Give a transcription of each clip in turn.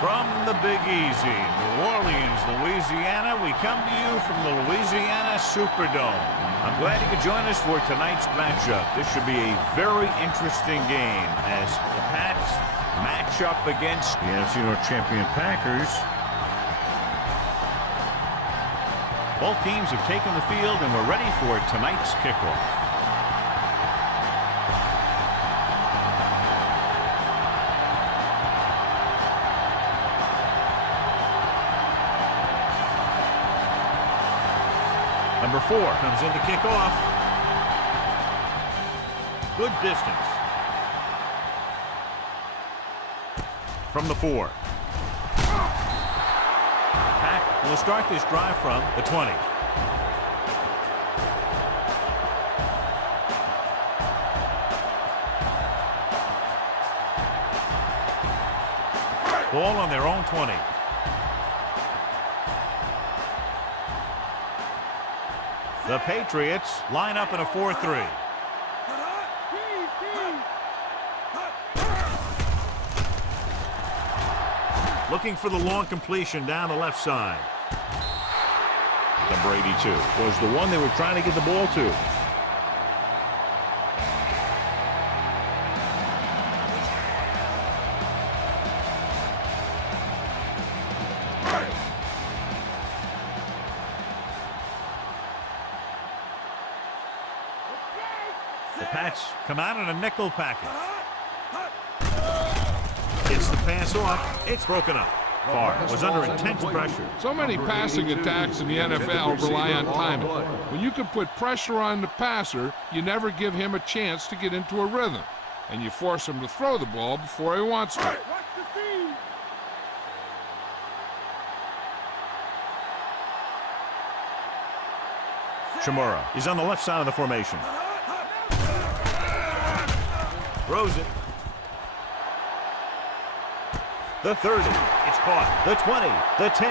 From the Big Easy, New Orleans, Louisiana, we come to you from the Louisiana Superdome. I'm glad you could join us for tonight's matchup. This should be a very interesting game as the Pats match up against the NFC North champion Packers. Both teams have taken the field and we're ready for tonight's kickoff. Number 4 comes in to kick off. Good distance. From the 4. Pack will start this drive from the 20. Ball on their own 20. The Patriots line up in a 4-3. Looking for the long completion down the left side. Number 82 was the one they were trying to get the ball to. The Pats come out in a nickel package. It's the pass off. It's broken up. Favre was under intense pressure. So many passing attacks in the NFL rely on timing. When you can put pressure on the passer, you never give him a chance to get into a rhythm. And you force him to throw the ball before he wants to. Shimura is on the left side of the formation. Throws it. The 30. It's caught. The 20. The 10.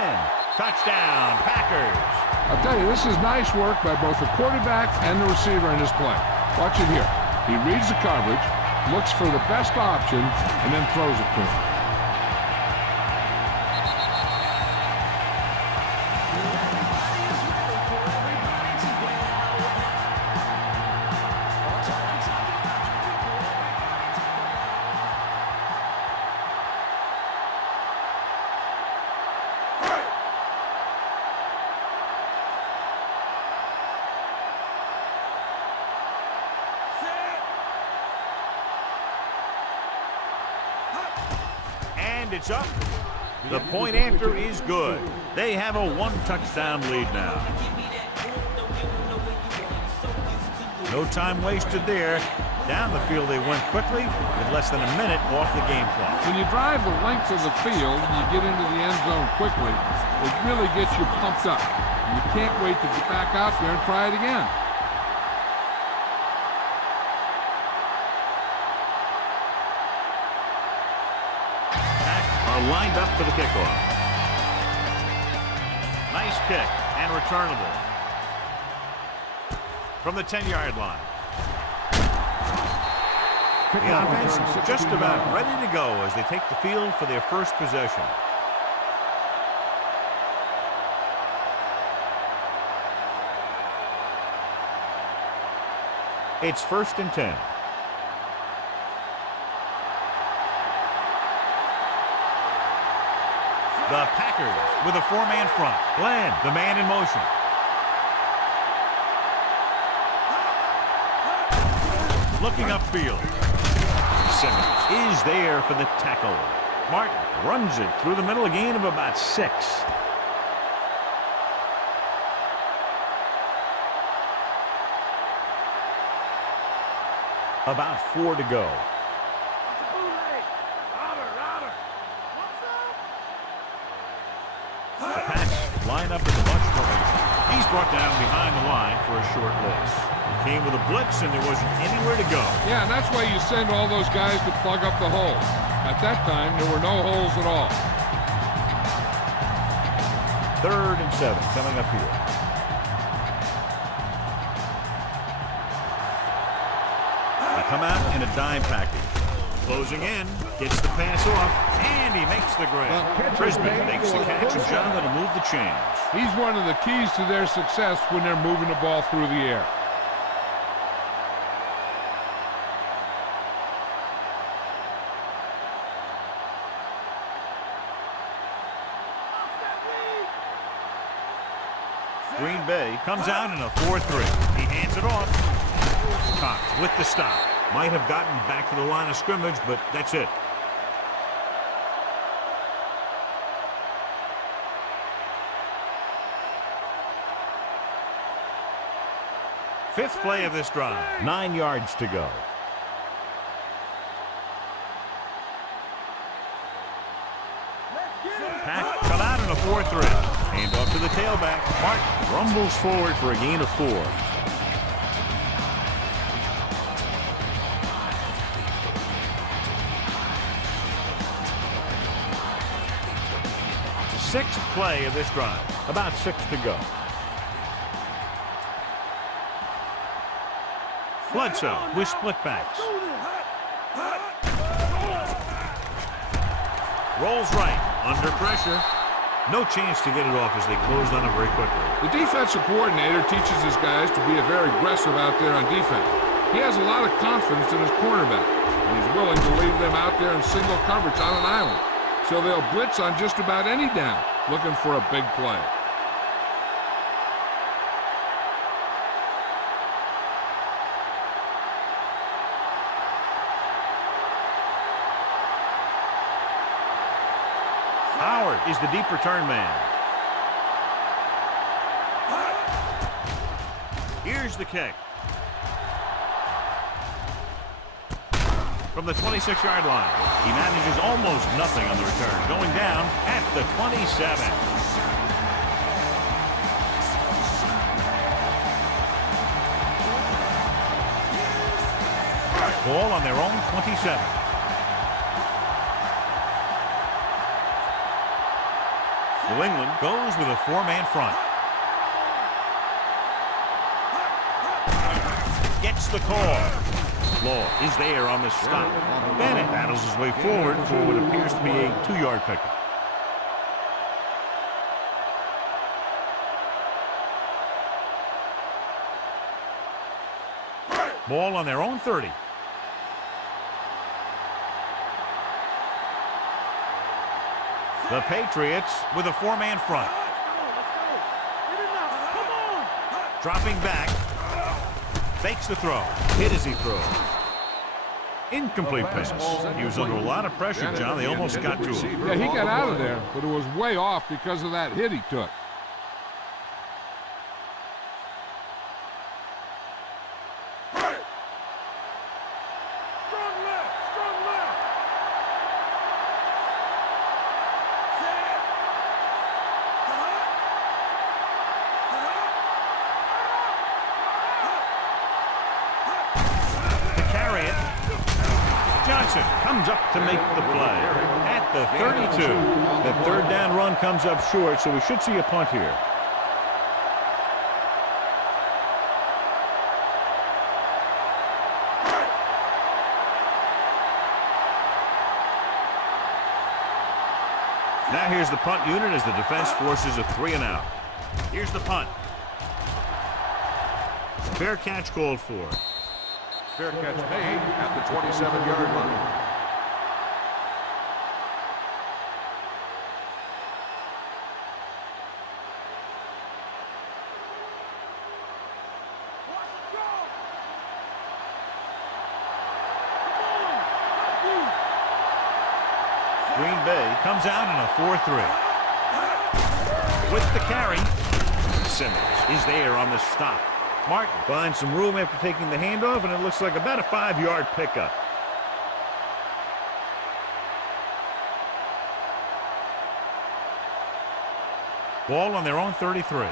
Touchdown, Packers. I'll tell you, this is nice work by both the quarterback and the receiver in this play. Watch it here. He reads the coverage, looks for the best option, and then throws it to him. And it's up. The point after is good. They have a 1-touchdown lead now. No time wasted there. Down the field they went quickly with less than a minute off the game clock. When you drive the length of the field and you get into the end zone quickly, it really gets you pumped up. You can't wait to get back out there and try it again. Lined up for the kickoff. Nice kick and returnable from the 10-yard line. The offense is just about ready to go as they take the field for their first possession. It's 1st and 10. The Packers with a 4-man front. Glenn, the man in motion. Looking upfield. Simmons is there for the tackle. Martin runs it through the middle, a gain of about 6. About 4 to go. The Pats line up in the bunch formation. He's brought down behind the line for a short loss. He came with a blitz and there wasn't anywhere to go. Yeah, and that's why you send all those guys to plug up the holes. At that time, there were no holes at all. 3rd and 7 coming up here. They come out in a dime package. Closing in, gets the pass off, and he makes the grab. Brisbane makes the catch, and John that'll move the chains. He's one of the keys to their success when they're moving the ball through the air. Green Bay comes out in a 4-3. He hands it off. Cox with the stop. Might have gotten back to the line of scrimmage, but that's it. Fifth play of this drive. 9 yards to go. Pack come out in a 4-3. Hand off to the tailback. Martin rumbles forward for a gain of 4. Sixth play of this drive. About 6 to go. Bledsoe with split backs. Rolls right. Under pressure. No chance to get it off as they closed on him very quickly. The defensive coordinator teaches his guys to be very aggressive out there on defense. He has a lot of confidence in his cornerback, and he's willing to leave them out there in single coverage on an island. So they'll blitz on just about any down, looking for a big play. Howard is the deep return man. Here's the kick. From the 26-yard line. He manages almost nothing on the return. Going down at the 27. Ball on their own 27. New England goes with a 4-man front. Gets the call. Law is there on the stop. Bennett battles his way forward for what appears to be a 2-yard pickup. Ball on their own 30. The Patriots with a 4-man front. Dropping back. Fakes the throw. Hit as he throws. Incomplete pass. He was under a lot of pressure, John. They almost got to him. Yeah, he got out of there, but it was way off because of that hit he took. Johnson comes up to make the play at the 32. The third down run comes up short, so we should see a punt here. Now here's the punt unit as the defense forces a 3-and-out. Here's the punt. Fair catch called for. Fair catch made at the 27-yard line. Green Bay comes out in a 4-3. With the carry, Simmons is there on the stop. Martin finds some room after taking the handoff, and it looks like about a 5-yard pickup. Ball on their own 33.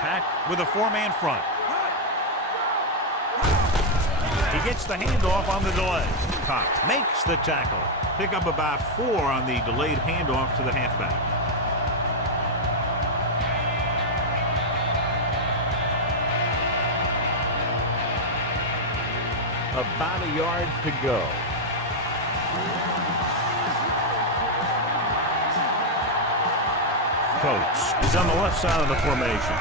Pack with a 4-man front. He gets the handoff on the delay. Cox makes the tackle. Pick up about 4 on the delayed handoff to the halfback. About a yard to go. Coates is on the left side of the formation.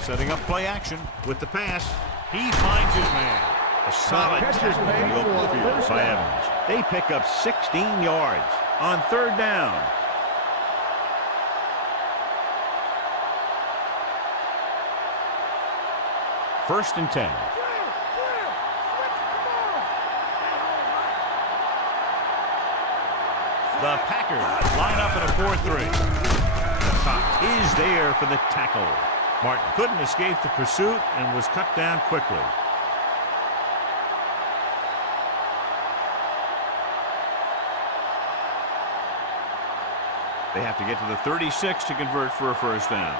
Setting up play action with the pass. He finds his man. A solid tackle by Evans. They pick up 16 yards on 3rd down. First and 10. The Packers line up in a 4-3. The cop is there for the tackle. Martin couldn't escape the pursuit and was cut down quickly. They have to get to the 36 to convert for a first down.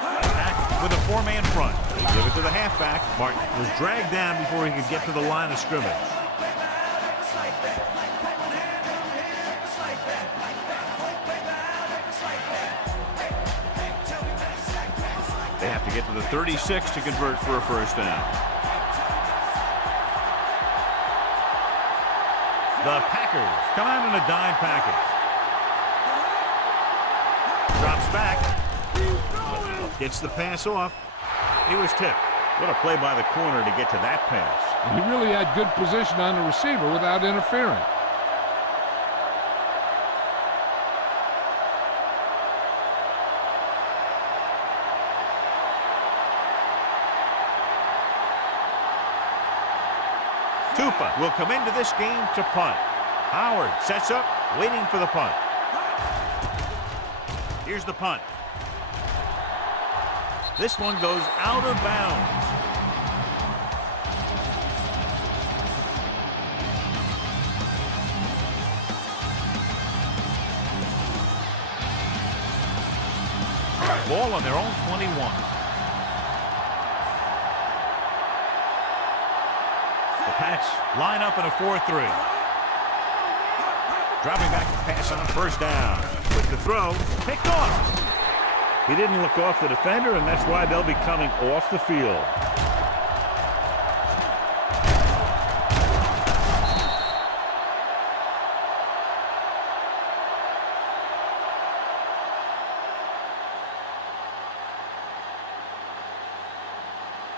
Back with a 4-man front. They give it to the halfback. Martin was dragged down before he could get to the line of scrimmage. They have to get to the 36 to convert for a first down. The Packers come out in a dime package. Drops back. Gets the pass off. He was tipped. What a play by the corner to get to that pass. He really had good position on the receiver without interfering. Tupa will come into this game to punt. Howard sets up, waiting for the punt. Here's the punt. This one goes out of bounds. Ball on their own 21. The Pats line up in a 4-3. Dropping back to pass on first down. With the throw, picked off. He didn't look off the defender, and that's why they'll be coming off the field.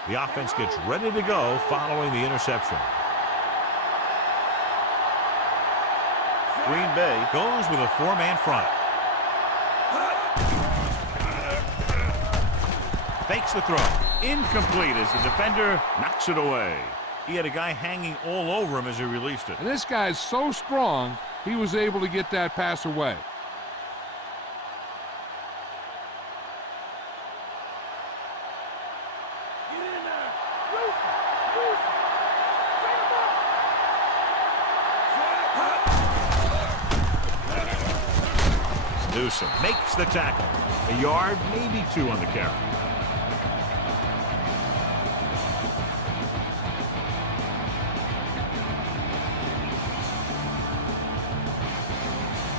The offense gets ready to go following the interception. Green Bay goes with a 4-man front. Fakes the throw. Incomplete as the defender knocks it away. He had a guy hanging all over him as he released it. And this guy's so strong, he was able to get that pass away. Newsom makes the tackle. A yard, maybe 2 on the carry.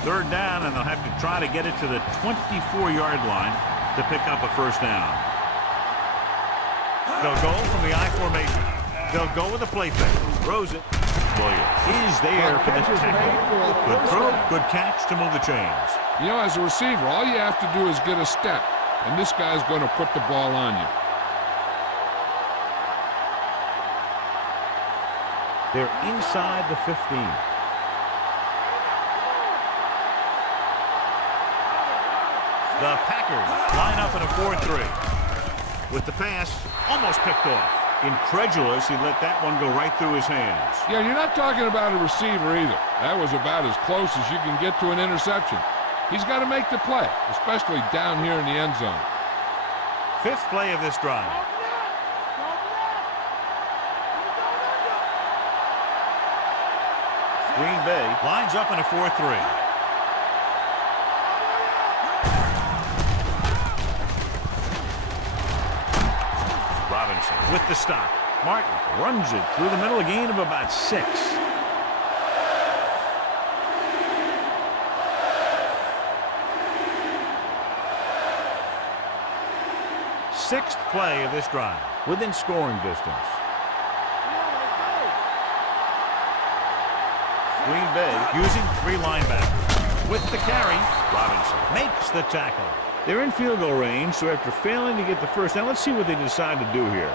Third down, and they'll have to try to get it to the 24-yard line to pick up a first down. They'll go from the I formation. They'll go with a play fake. Throws it. Williams is there for the tackle. Good throw, good catch to move the chains. You know, as a receiver, all you have to do is get a step, and this guy's going to put the ball on you. They're inside the 15. The Packers line up in a 4-3. With the pass, almost picked off. Incredulous, he let that one go right through his hands. Yeah, you're not talking about a receiver either. That was about as close as you can get to an interception. He's got to make the play, especially down here in the end zone. 5th play of this drive. Green Bay lines up in a 4-3. Robinson with the stop. Martin runs it through the middle, a gain of about 6. sixth play of this drive, within scoring distance. Green Bay using 3 linebackers. With the carry, Robinson makes the tackle. They're in field goal range, so after failing to get the first down, let's see what they decide to do here.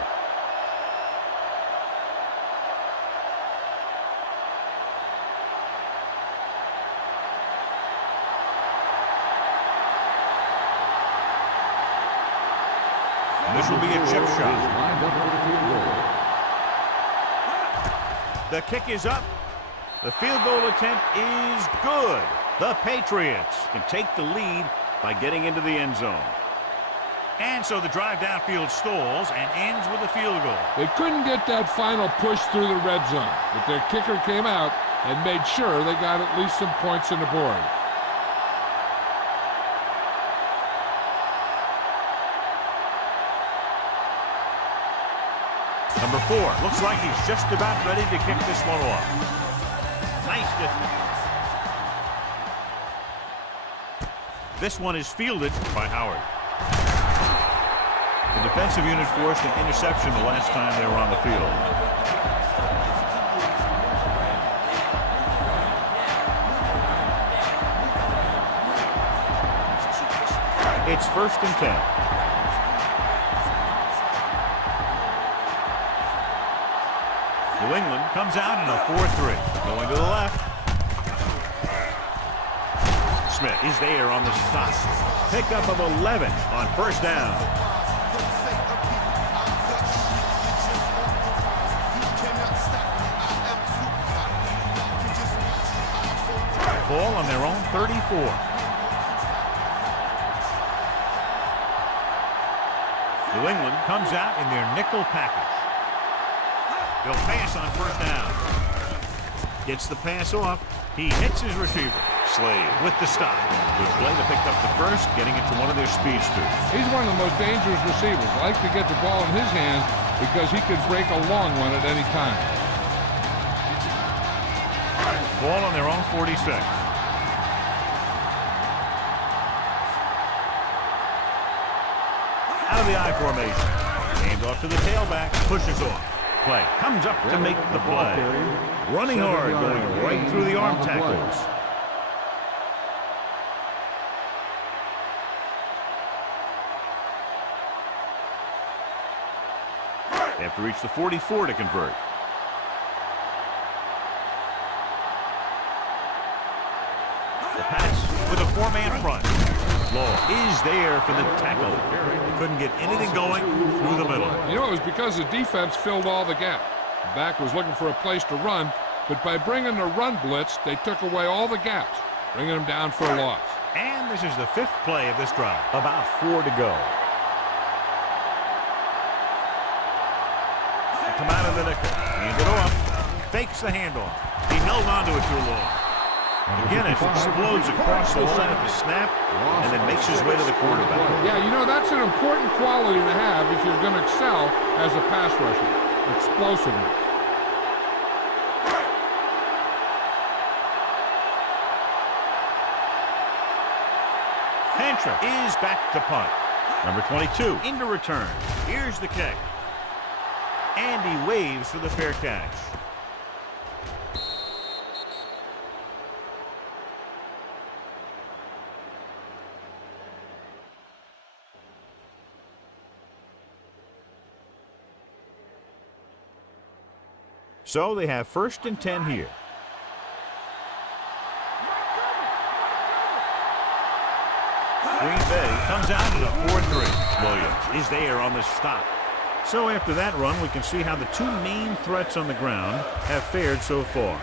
This will be a chip shot. The kick is up. The field goal attempt is good. The Patriots can take the lead by getting into the end zone. And so the drive downfield stalls and ends with a field goal. They couldn't get that final push through the red zone, but their kicker came out and made sure they got at least some points on the board. Number 4, looks like he's just about ready to kick this one off. Nice distance. This one is fielded by Howard. The defensive unit forced an interception the last time they were on the field. It's 1st and 10. New England comes out in a 4-3. Going to the left. Smith is there on the stop. Pickup of 11 on 1st down. Ball on their own 34. New England comes out in their nickel package. They'll pass on 1st down. Gets the pass off. He hits his receiver. Slade with the stop. Good play to pick up the first, getting it to one of their speedsters. He's one of the most dangerous receivers. I like to get the ball in his hands because he could break a long one at any time. Ball on their own 46. Out of the I formation. Hand off to the tailback. Pushes off. Play comes up to make the play. Running hard, going right through the arm tackles. They have to reach the 44 to convert. The pass with a 4-man front. Law is there for the tackle. They couldn't get anything going through the middle. You know, it was because the defense filled all the gap. The back was looking for a place to run, but by bringing the run blitz, they took away all the gaps, bringing them down for a loss. And this is the 5th play of this drive. About 4 to go. They come out of the nickel. Hand it off. Fakes the handoff. He held onto it too long. Again, it explodes across the line at the snap and then makes his way to the quarterback. Yeah, you know, that's an important quality to have if you're going to excel as a pass rusher. Explosiveness. Tantra is back to punt. Number 22 into return. Here's the kick. And he waves for the fair catch. So they have 1st and 10 here. Green Bay comes out in a 4-3. Williams is there on the stop. So after that run, we can see how the 2 main threats on the ground have fared so far.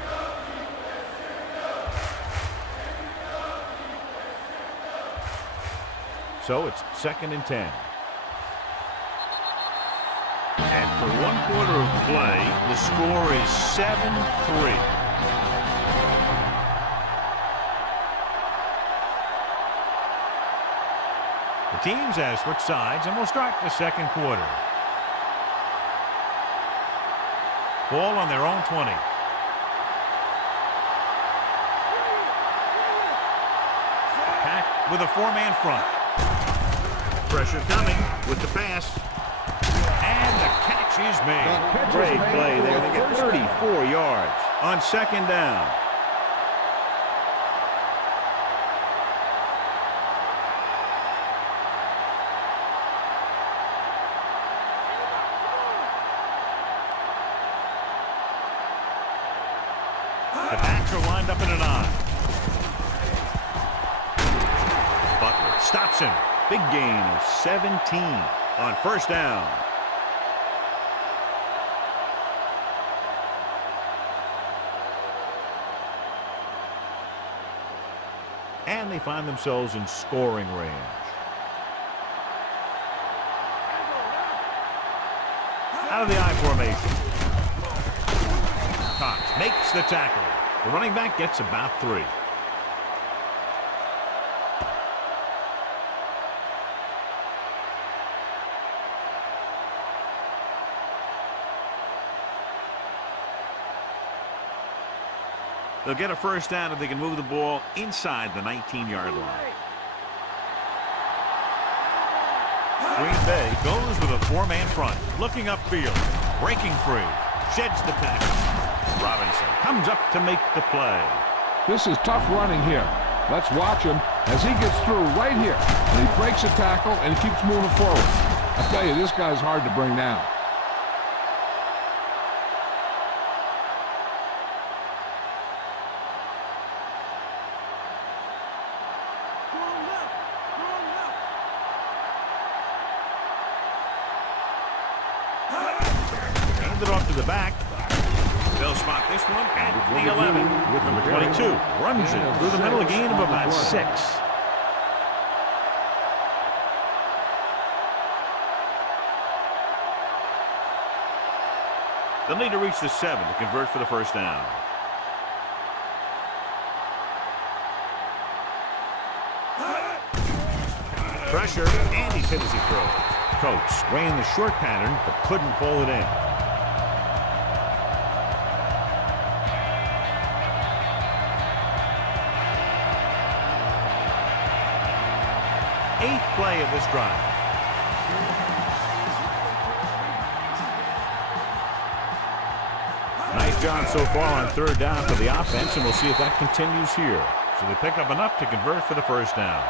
So it's 2nd and 10. After 1 quarter of play, the score is 7-3. The teams have switched sides, and we'll start the 2nd quarter. Ball on their own 20. Pack with a 4-man front. Pressure coming with the pass. And the catch is made. Great play there. They get 34 yards on second down. The backs are lined up in an I. Butler stops him. Big gain of 17 on first down. And they find themselves in scoring range. Out of the I formation. Cox makes the tackle. The running back gets about 3. They'll get a first down if they can move the ball inside the 19-yard line. Green Bay goes with a 4-man front, looking upfield, breaking free, sheds the tackle. Robinson comes up to make the play. This is tough running here. Let's watch him as he gets through right here. And he breaks a tackle and he keeps moving forward. I tell you, this guy's hard to bring down. Hand it off to the back. They'll spot this one at the 11 with number 22. Runs it through the middle, a gain of about 6. They'll need to reach the 7 to convert for the first down. Pressure, and he's hit as he throws. Coates ran the short pattern, but couldn't pull it in. Eighth play of this drive. Nice job so far on third down for the offense, and we'll see if that continues here. So they pick up enough to convert for the first down.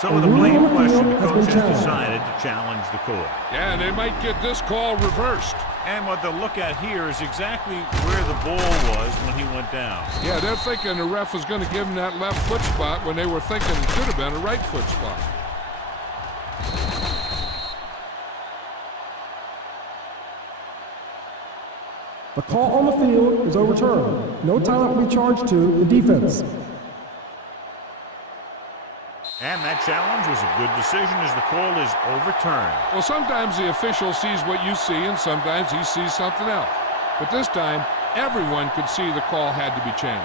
So with a blame question, the coach has decided to challenge the call. Yeah, they might get this call reversed. And what they'll look at here is exactly where the ball was when he went down. Yeah, they're thinking the ref was going to give him that left foot spot when they were thinking it should have been a right foot spot. The call on the field is overturned. No timeout will be charged to the defense. And that challenge was a good decision as the call is overturned. Well, sometimes the official sees what you see, and sometimes he sees something else. But this time, everyone could see the call had to be changed.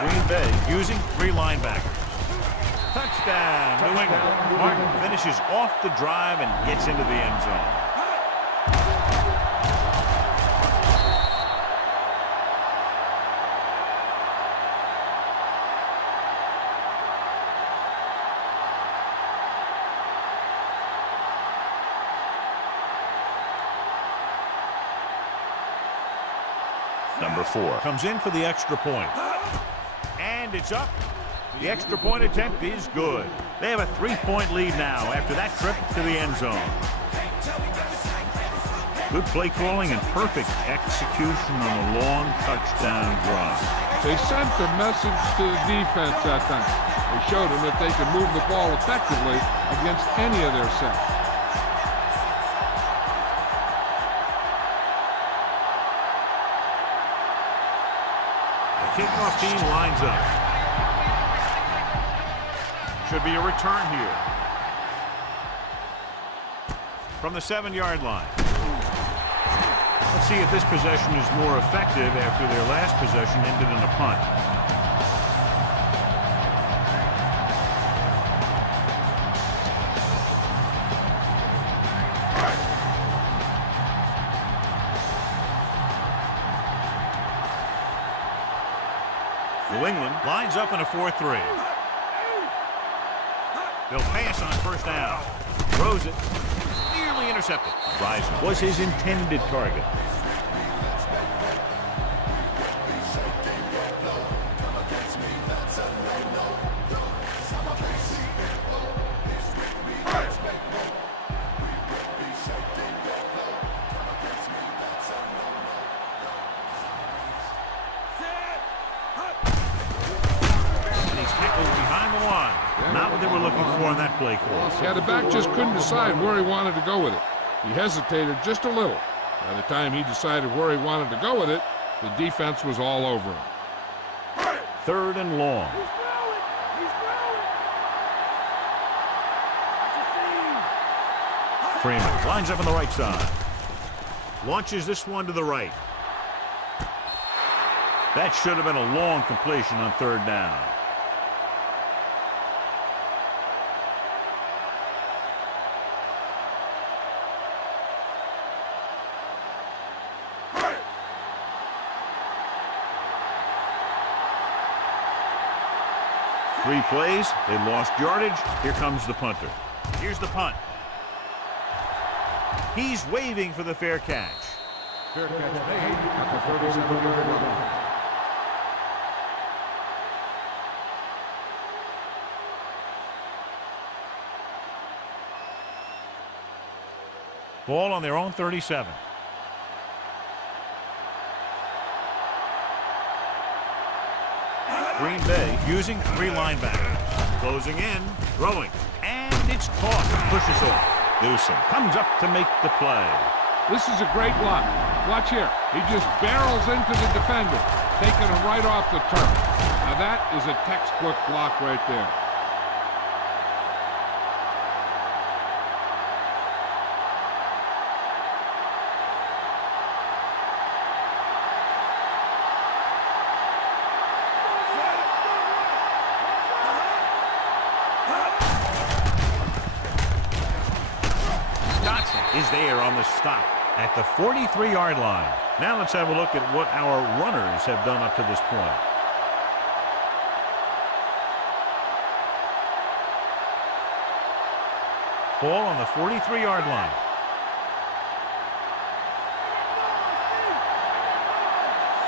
Green Bay using 3 linebackers. Touchdown, New England. Martin finishes off the drive and gets into the end zone. Number 4 comes in for the extra point. And it's up. The extra point attempt is good. They have a 3-point lead now after that trip to the end zone. Good play calling and perfect execution on a long touchdown drive. They sent the message to the defense that time. They showed them that they could move the ball effectively against any of their sets. Kickoff team lines up. Should be a return here. From the 7-yard line. Let's see if this possession is more effective after their last possession ended in a punt. New England lines up in a 4-3. They'll pass on first down. Throws it. Nearly intercepted. Rice was his intended target. Not what they were looking for in that play call. Yeah, the back just couldn't decide where he wanted to go with it. He hesitated just a little. By the time he decided where he wanted to go with it, the defense was all over him. 3rd and long. Freeman lines up on the right side. Launches this one to the right. That should have been a long completion on 3rd down. Three plays, they lost yardage. Here comes the punter. Here's the punt. He's waving for the fair catch. Fair catch made at the 37-yard line. Ball on their own 37. Green Bay using 3 linebackers. Closing in, throwing, and it's caught. Pushes off. Newsom comes up to make the play. This is a great block. Watch here. He just barrels into the defender, taking him right off the turf. Now that is a textbook block right there. Is there on the stop at the 43-yard line. Now let's have a look at what our runners have done up to this point. Ball on the 43-yard line.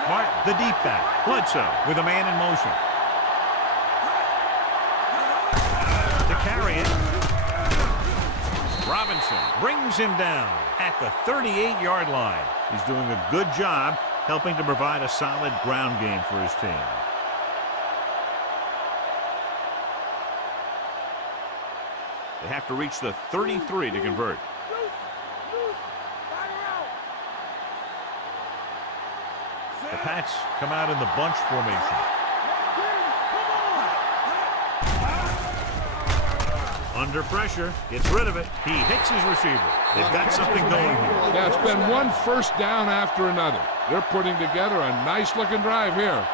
Martin, the deep back. Bledsoe with a man in motion. To carry it. Robinson brings him down at the 38-yard line. He's doing a good job helping to provide a solid ground game for his team. They have to reach the 33 to convert. The Pats come out in the bunch formation. Under pressure, gets rid of it. He hits his receiver. They've got something going here. Yeah, it's been one first down after another. They're putting together a nice-looking drive here.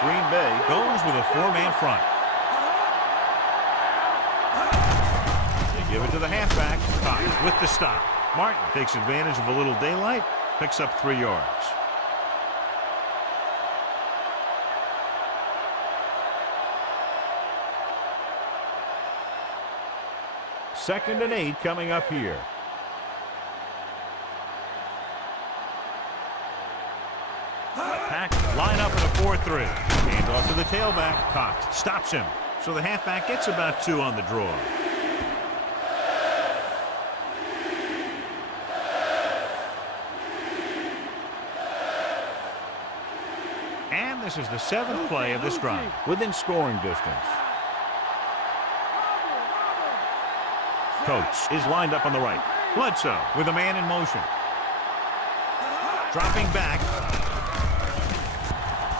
Green Bay goes with a 4-man front. They give it to the halfback. Cox with the stop. Martin takes advantage of a little daylight, picks up 3 yards. Second and 8 coming up here. Pack line up in a 4-3. Hand off to the tailback. Cox stops him. So the halfback gets about 2 on the draw. And this is the 7th play of this drive, within scoring distance. Coates is lined up on the right. Bledsoe with a man in motion. Dropping back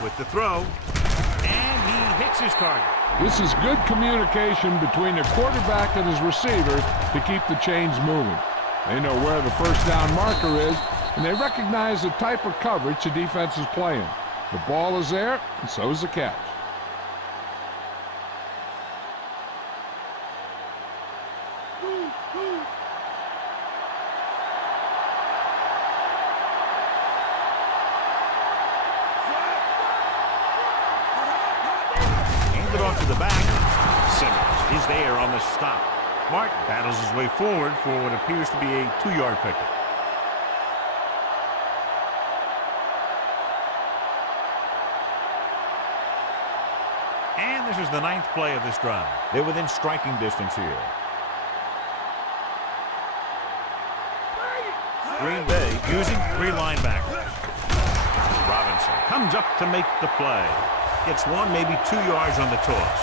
with the throw, and he hits his target. This is good communication between the quarterback and his receiver to keep the chains moving. They know where the first down marker is, and they recognize the type of coverage the defense is playing. The ball is there, and so is the catch. Hand it off to the back. Simmons is there on the stop. Martin battles his way forward for what appears to be a 2-yard pickup. And this is the 9th play of this drive. They're within striking distance here. Green Bay using 3 linebackers. Robinson comes up to make the play. Gets 1, maybe 2 yards on the toss.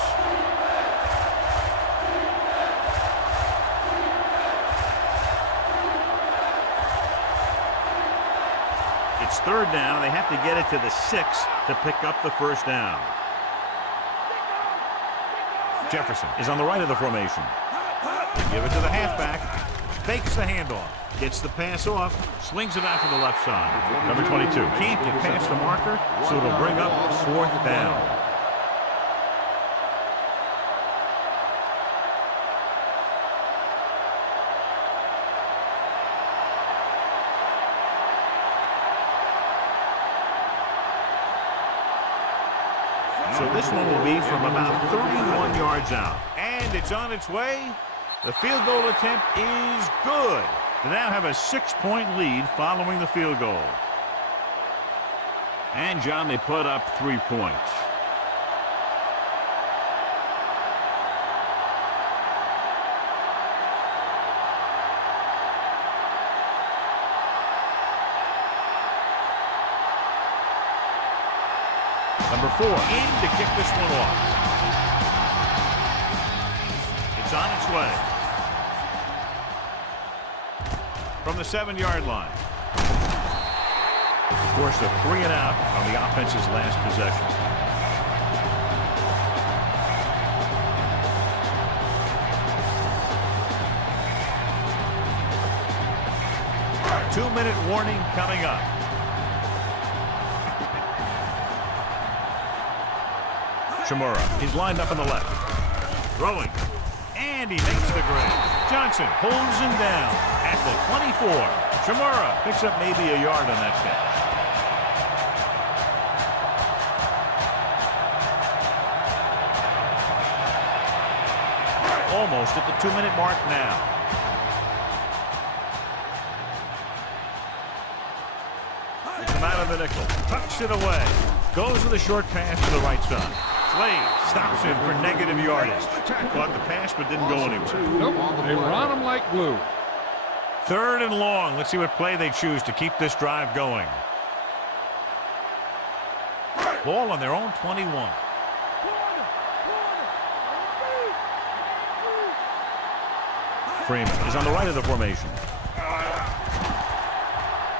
It's 3rd down, and they have to get it to the 6 to pick up the 1st down. Jefferson is on the right of the formation. They give it to the halfback. Fakes the handoff. Gets the pass off. Slings it out to the left side. Number 22 can't get past the marker, so it'll bring up 4th down. So this one will be from about 31 yards out. And it's on its way. The field goal attempt is good. They now have a 6-point lead following the field goal. And, John, they put up 3 points. Number 4 in to kick this one off. It's on its way. From the 7-yard line. Forced a 3 and out on the offense's last possession. Two-minute warning coming up. Shimura is lined up on the left. Throwing. And he makes the grab. Johnson holds him down at the 24. Shimura picks up maybe a yard on that catch. Almost at the 2-minute mark now. They come out of the nickel. Tucks it away. Goes with a short pass to the right side. Slade stops him for negative yardage. Caught the pass but didn't go anywhere. Nope, they were on him like glue. 3rd and long. Let's see what play they choose to keep this drive going. Ball on their own 21. Freeman is on the right of the formation.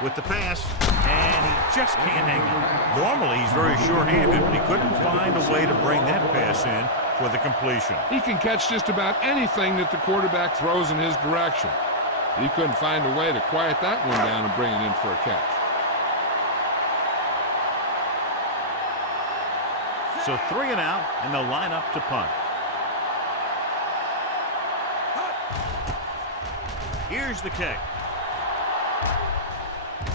With the pass, and he just can't hang on. Normally, he's very sure-handed, but he couldn't find a way to bring that pass in for the completion. He can catch just about anything that the quarterback throws in his direction. He couldn't find a way to quiet that one down and bring it in for a catch. So 3 and out, and they'll line up to punt. Here's the kick.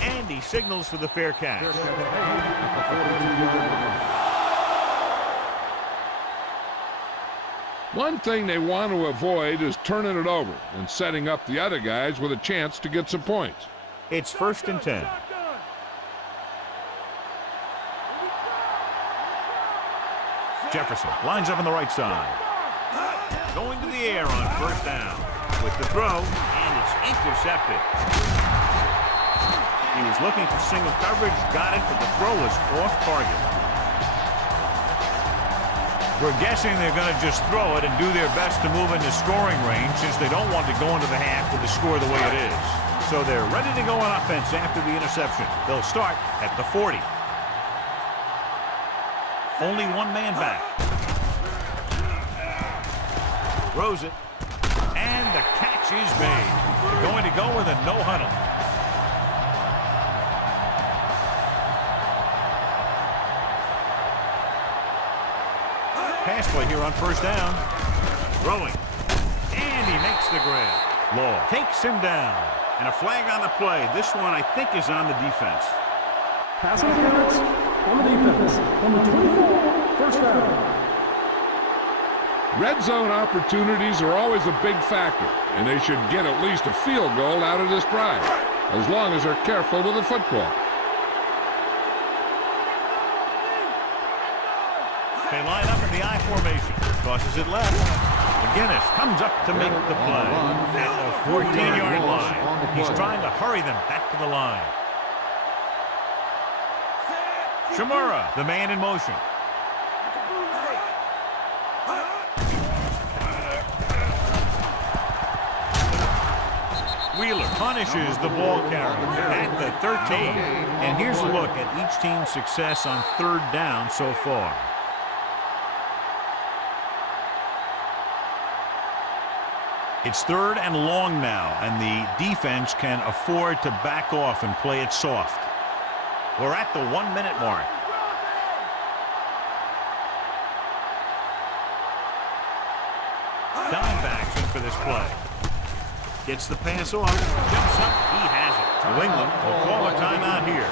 And he signals for the fair catch. One thing they want to avoid is turning it over and setting up the other guys with a chance to get some points. It's 1st and 10. Jefferson lines up on the right side. Going to the air on 1st down. With the throw, and it's intercepted. He was looking for single coverage, got it, but the throw was off target. We're guessing they're going to just throw it and do their best to move into scoring range since they don't want to go into the half with the score the way it is. So they're ready to go on offense after the interception. They'll start at the 40. Only one man back. Throws it. And the catch is made. They're going to go with a no huddle. Pass play here on 1st down. Throwing. And he makes the grab. Law takes him down. And a flag on the play. This one, I think, is on the defense. Pass interference on the defense. Number 24, first down. Red zone opportunities are always a big factor, and they should get at least a field goal out of this drive, as long as they're careful with the football. They line up in the I formation. Tosses it left. McGinnis comes up to make the play at the 14-yard line. He's trying to hurry them back to the line. Shamura, the man in motion. Wheeler punishes the ball carrier at the 13. And here's a look at each team's success on third down so far. It's third and long now, and the defense can afford to back off and play it soft. We're at the 1-minute mark. Dimebacks in for this play. Gets the pass off, jumps up, he has it. New England will call a timeout here.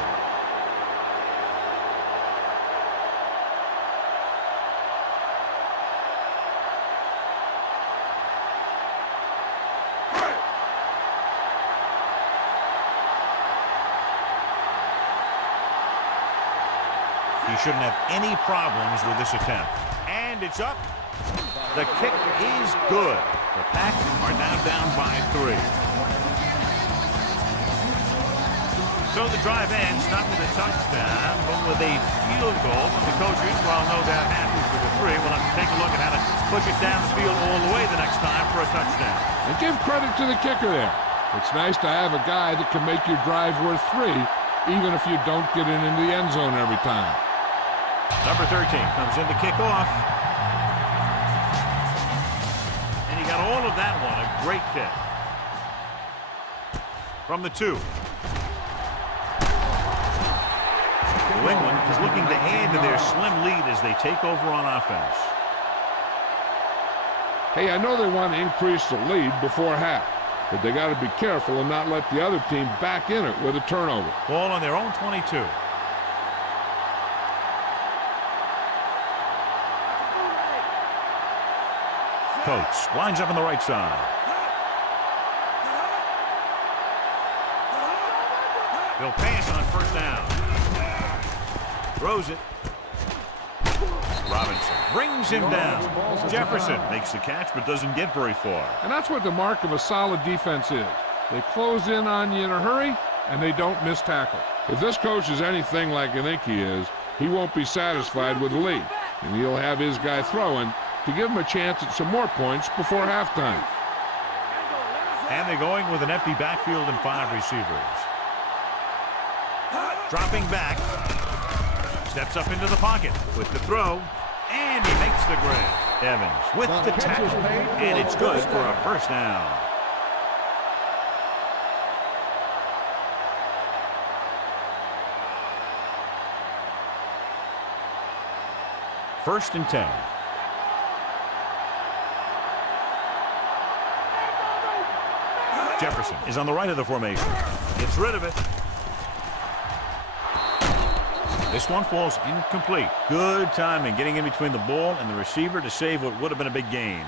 He shouldn't have any problems with this attempt. And it's up. The kick is good. The Pats are now down by 3. So the drive ends not with a touchdown, but with a field goal. But the coaches, while no doubt happy for the 3, will have to take a look at how to push it down the field all the way the next time for a touchdown. And give credit to the kicker there. It's nice to have a guy that can make your drive worth 3, even if you don't get it into the end zone every time. Number 13 comes in to kick off. And he got all of that one. A great kick. From the 2. New England is looking to add to their slim lead as they take over on offense. Hey, I know they want to increase the lead before half, but they got to be careful and not let the other team back in it with a turnover. Ball on their own 22. Coates lines up on the right side. They'll pass on first down. Throws it. Robinson brings him down. Jefferson makes the catch but doesn't get very far. And that's what the mark of a solid defense is. They close in on you in a hurry, and they don't miss tackle. If this coach is anything like I think he is, he won't be satisfied with the lead, and he'll have his guy throwing to give him a chance at some more points before halftime. And they're going with an empty backfield and 5 receivers. Dropping back. Steps up into the pocket with the throw. And he makes the grab. Evans with the tackle. And it's good for a first down. First and 10. Jefferson is on the right of the formation. Gets rid of it. This one falls incomplete. Good timing getting in between the ball and the receiver to save what would have been a big gain.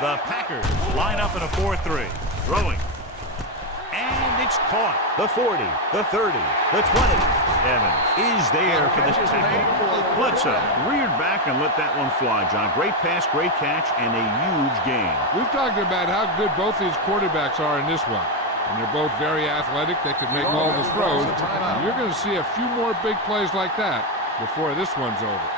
The Packers line up in a 4-3. Throwing. And it's caught. The 40, the 30, the 20. Evans is there for this tackle. Bledsoe reared back and let that one fly, John. Great pass, great catch, and a huge gain. We've talked about how good both these quarterbacks are in this one. And they're both very athletic. They can make all the throws. And you're going to see a few more big plays like that before this one's over.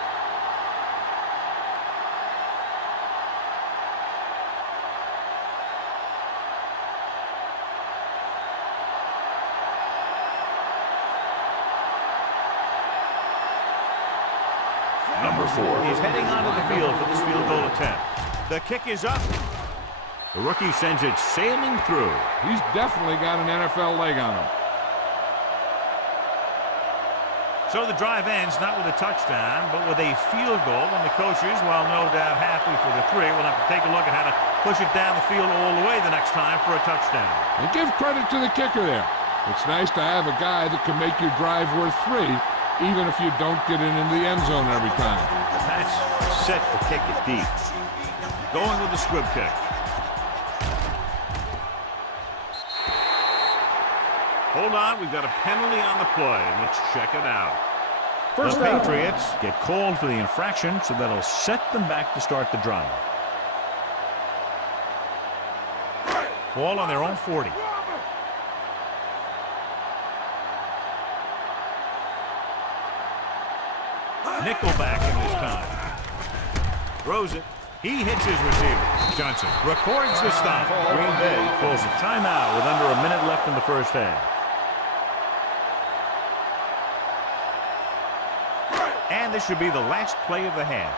Number 4 is heading onto the field for this field goal attempt. The kick is up. The rookie sends it sailing through. He's definitely got an NFL leg on him. So the drive ends not with a touchdown, but with a field goal, and the coaches, while no doubt happy for the 3, will have to take a look at how to push it down the field all the way the next time for a touchdown. And give credit to the kicker there. It's nice to have a guy that can make your drive worth 3, even if you don't get it into the end zone every time. The Pats set to kick it deep. Going with the squib kick. Hold on, we've got a penalty on the play. Let's check it out. The Patriots get called for the infraction, so that'll set them back to start the drive. Ball on their own 40. Nickelback in this time. Throws it. He hits his receiver. Johnson records the stop. Green Bay calls a timeout with under a minute left in the first half. And this should be the last play of the half.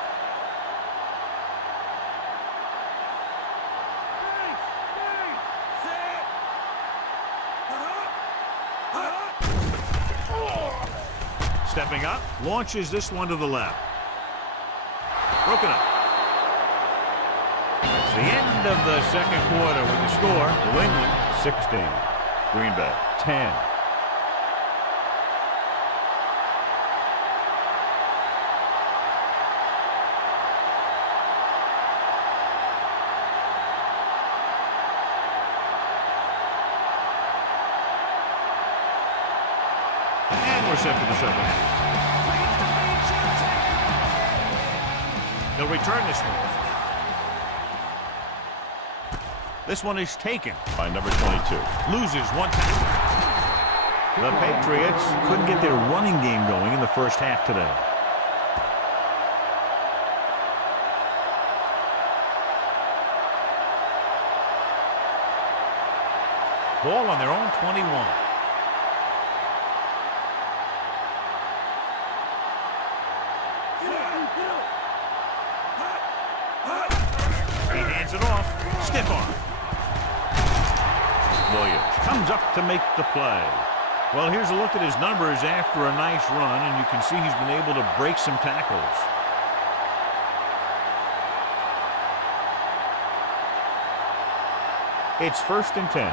Stepping up, launches this one to the left. Broken up. It's the end of the second quarter with the score. New England 16. Green Bay 10. We're set for the second half. They'll return this one. This one is taken by number 22. Loses one tackle. The Patriots couldn't get their running game going in the first half today. Ball on their own 21. It off. Stiff arm. Williams comes up to make the play. Well, here's a look at his numbers after a nice run, and you can see he's been able to break some tackles. It's 1st and 10.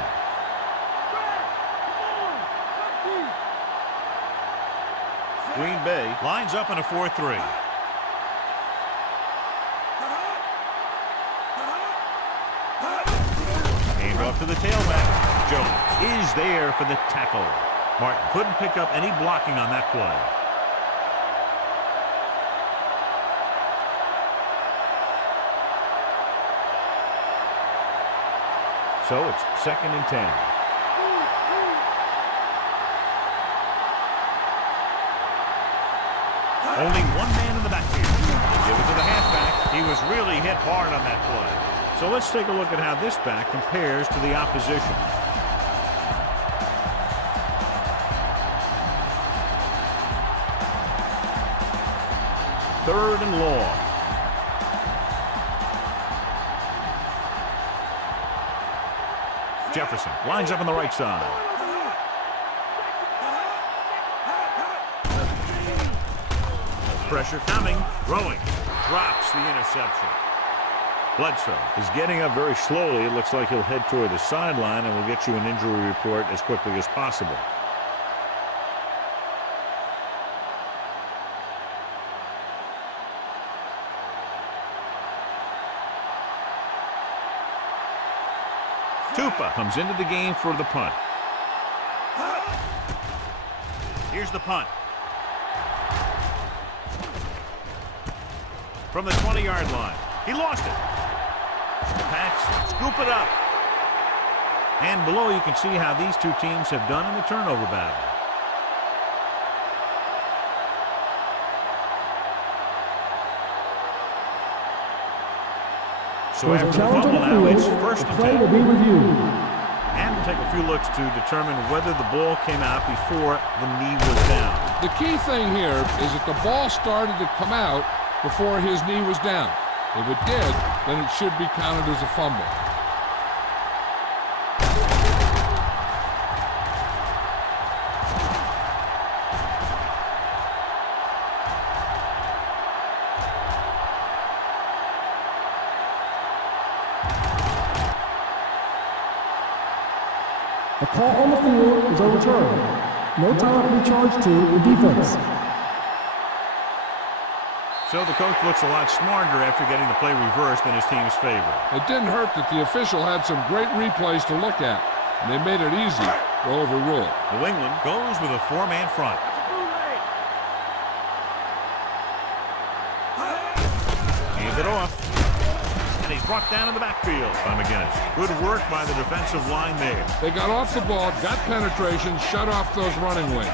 Green Bay lines up in a 4-3. Off to the tailback. Jones is there for the tackle. Martin couldn't pick up any blocking on that play. So it's 2nd and 10. Only one man in the backfield. Give it to the halfback. He was really hit hard on that play. So let's take a look at how this back compares to the opposition. Third and long. Jefferson lines up on the right side. Pressure coming. Throwing. Drops the interception. Bledsoe is getting up very slowly. It looks like he'll head toward the sideline, and we'll get you an injury report as quickly as possible. Tupa comes into the game for the punt. Here's the punt. From the 20-yard line. He lost it. The Pats scoop it up. And below you can see how these two teams have done in the turnover battle. So after the fumble now, it's 1st and 10. Will be reviewed. And we'll take a few looks to determine whether the ball came out before the knee was down. The key thing here is that the ball started to come out before his knee was down. If it did, then it should be counted as a fumble. The call on the field is overturned. No time will be charged to the defense. So the coach looks a lot smarter after getting the play reversed in his team's favor. It didn't hurt that the official had some great replays to look at, and they made it easy to overrule. New England goes with a 4-man front. Hands it off. And he's brought down in the backfield by McGinnis. Good work by the defensive line there. They got off the ball, got penetration, shut off those running lanes.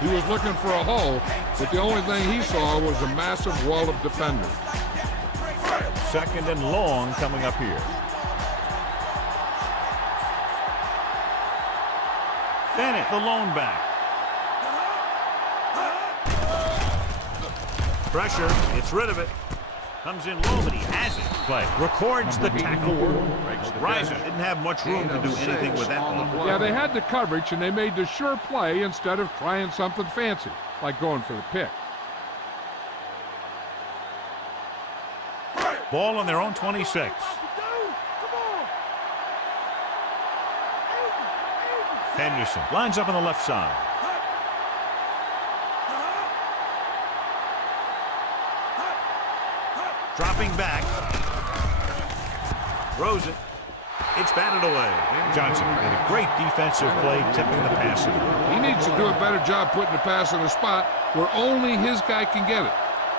He was looking for a hole, but the only thing he saw was a massive wall of defenders. 2nd and long coming up here. Bennett, the lone back. Pressure, gets rid of it. Comes in low, but he has it. Play. Records the tackle. Riser didn't have much room to do anything with that one. Yeah, they had the coverage, and they made the sure play instead of trying something fancy, like going for the pick. Ball on their own 26. Henderson lines up on the left side. Dropping back. Throws it. It's batted away. Johnson made a great defensive play, tipping the pass. He needs to do a better job putting the pass in a spot where only his guy can get it.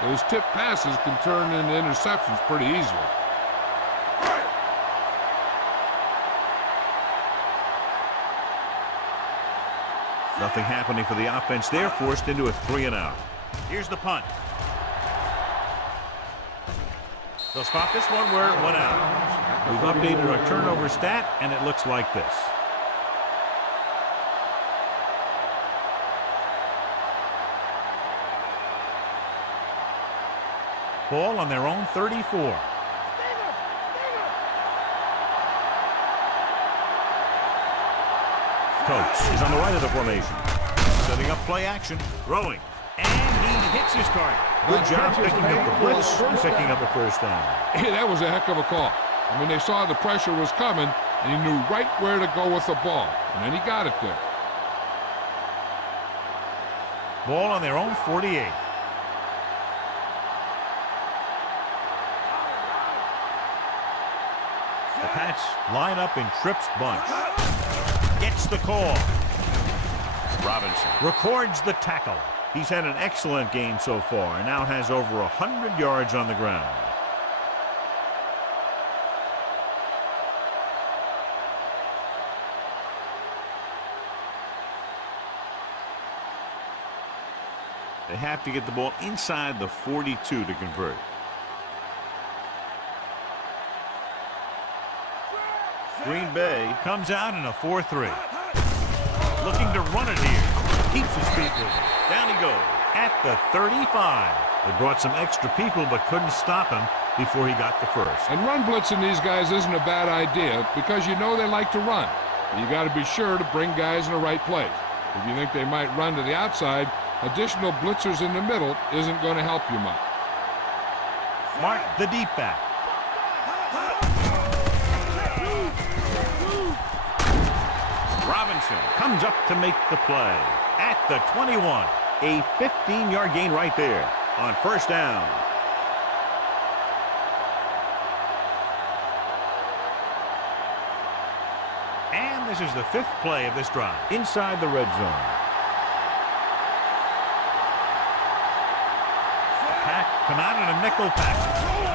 Those tip passes can turn into interceptions pretty easily. Nothing happening for the offense. They're forced into a 3-and-out. Here's the punt. They'll spot this one where it went out. We've updated our turnover stat, and it looks like this. Ball on their own 34. Coates is on the right of the formation. Setting up play action. Throwing. And he hits his target. Good job picking up the blitz and picking up a first down. Hey, that was a heck of a call. I mean, they saw the pressure was coming, and he knew right where to go with the ball. And then he got it there. Ball on their own 48. The Pats line up in trips bunch. Gets the call. Robinson records the tackle. He's had an excellent game so far and now has over 100 yards on the ground. They have to get the ball inside the 42 to convert. Green Bay comes out in a 4-3. Looking to run it here. Keeps his feet moving. Down he goes at the 35. They brought some extra people but couldn't stop him before he got the first. And run blitzing these guys isn't a bad idea because you know they like to run. You got to be sure to bring guys in the right place. If you think they might run to the outside, additional blitzers in the middle isn't going to help you much. Mark the deep back. Robinson comes up to make the play at the 21. A 15-yard gain right there on first down. And this is the 5th play of this drive inside the red zone. The Pack come out in a nickel pack.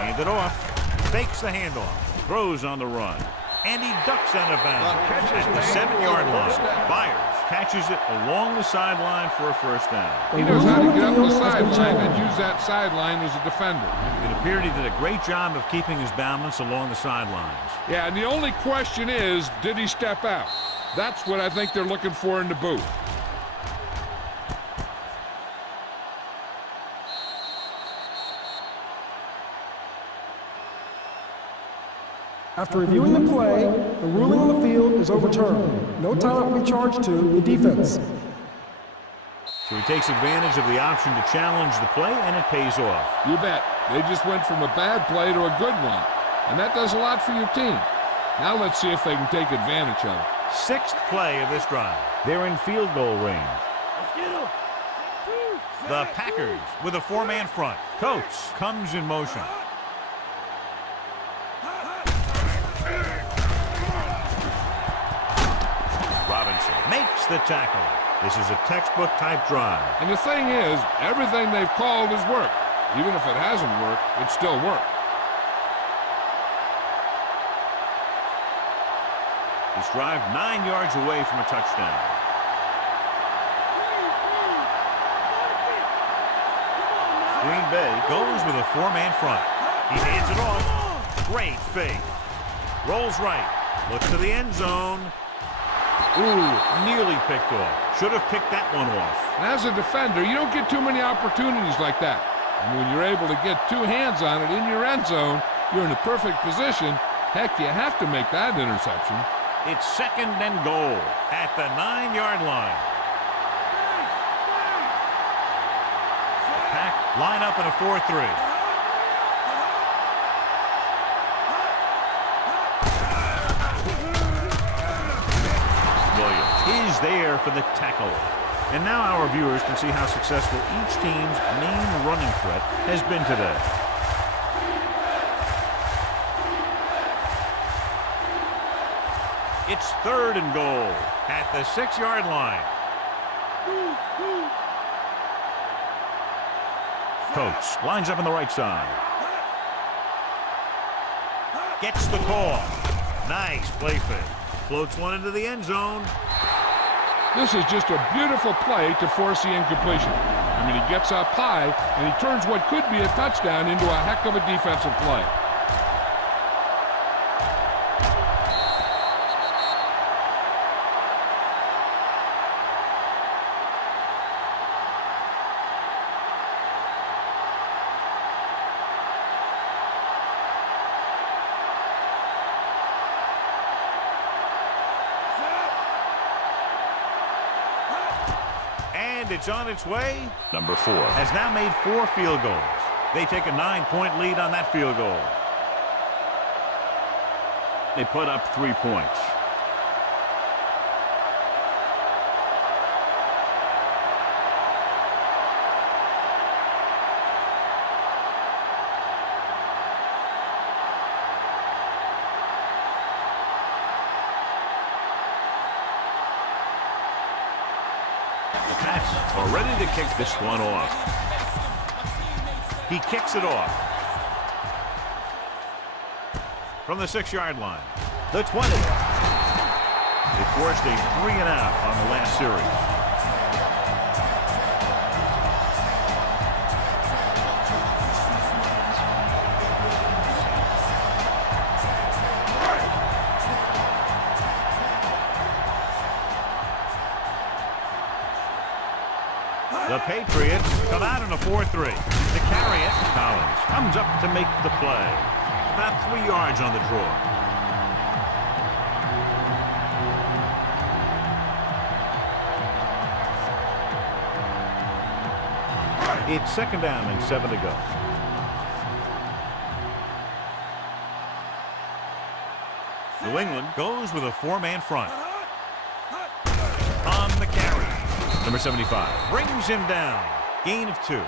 Hand it off. Fakes the handoff. Throws on the run. And he ducks out of bounds at the 7-yard line. Byers catches it along the sideline for a first down. He knows how to get up the sideline and use that sideline as a defender. It appeared he did a great job of keeping his balance along the sidelines. Yeah, and the only question is, did he step out? That's what I think they're looking for in the booth. After reviewing the play, the ruling on the field is overturned. No timeout will be charged to the defense. So he takes advantage of the option to challenge the play, and it pays off. You bet. They just went from a bad play to a good one. And that does a lot for your team. Now let's see if they can take advantage of it. Sixth play of this drive. They're in field goal range. The Packers with a four-man front. Coates comes in motion. Robinson makes the tackle. This is a textbook type drive. And the thing is, everything they've called has worked. Even if it hasn't worked, it still worked. This drive 9 yards away from a touchdown. Green Bay goes with a four-man front. He hands it off. Great fake. Rolls right. Looks to the end zone. Ooh, nearly picked off. Should have picked that one off. And as a defender, you don't get too many opportunities like that. And when you're able to get two hands on it in your end zone, you're in a perfect position. Heck, you have to make that interception. It's second and goal at the 9-yard line. The Pack line up in a 4-3. Williams is there for the tackle. And now our viewers can see how successful each team's main running threat has been today. It's third and goal at the 6-yard line. Coates lines up on the right side. Gets the call. Nice play fake. Floats one into the end zone. This is just a beautiful play to force the incompletion. I mean, he gets up high, and he turns what could be a touchdown into a heck of a defensive play. And it's on its way. Number 4 has now made 4 field goals. They take a 9-point lead on that field goal. They put up 3 points. Are ready to kick this one off. He kicks it off. From the 6-yard line. The 20. They forced a 3-and-out on the last series. The Patriots come out in a 4-3. To carry it, Collins comes up to make the play. About 3 yards on the draw. It's second down and 7 to go. New England goes with a 4-man front. On the carry. Number 75 brings him down. Gain of 2.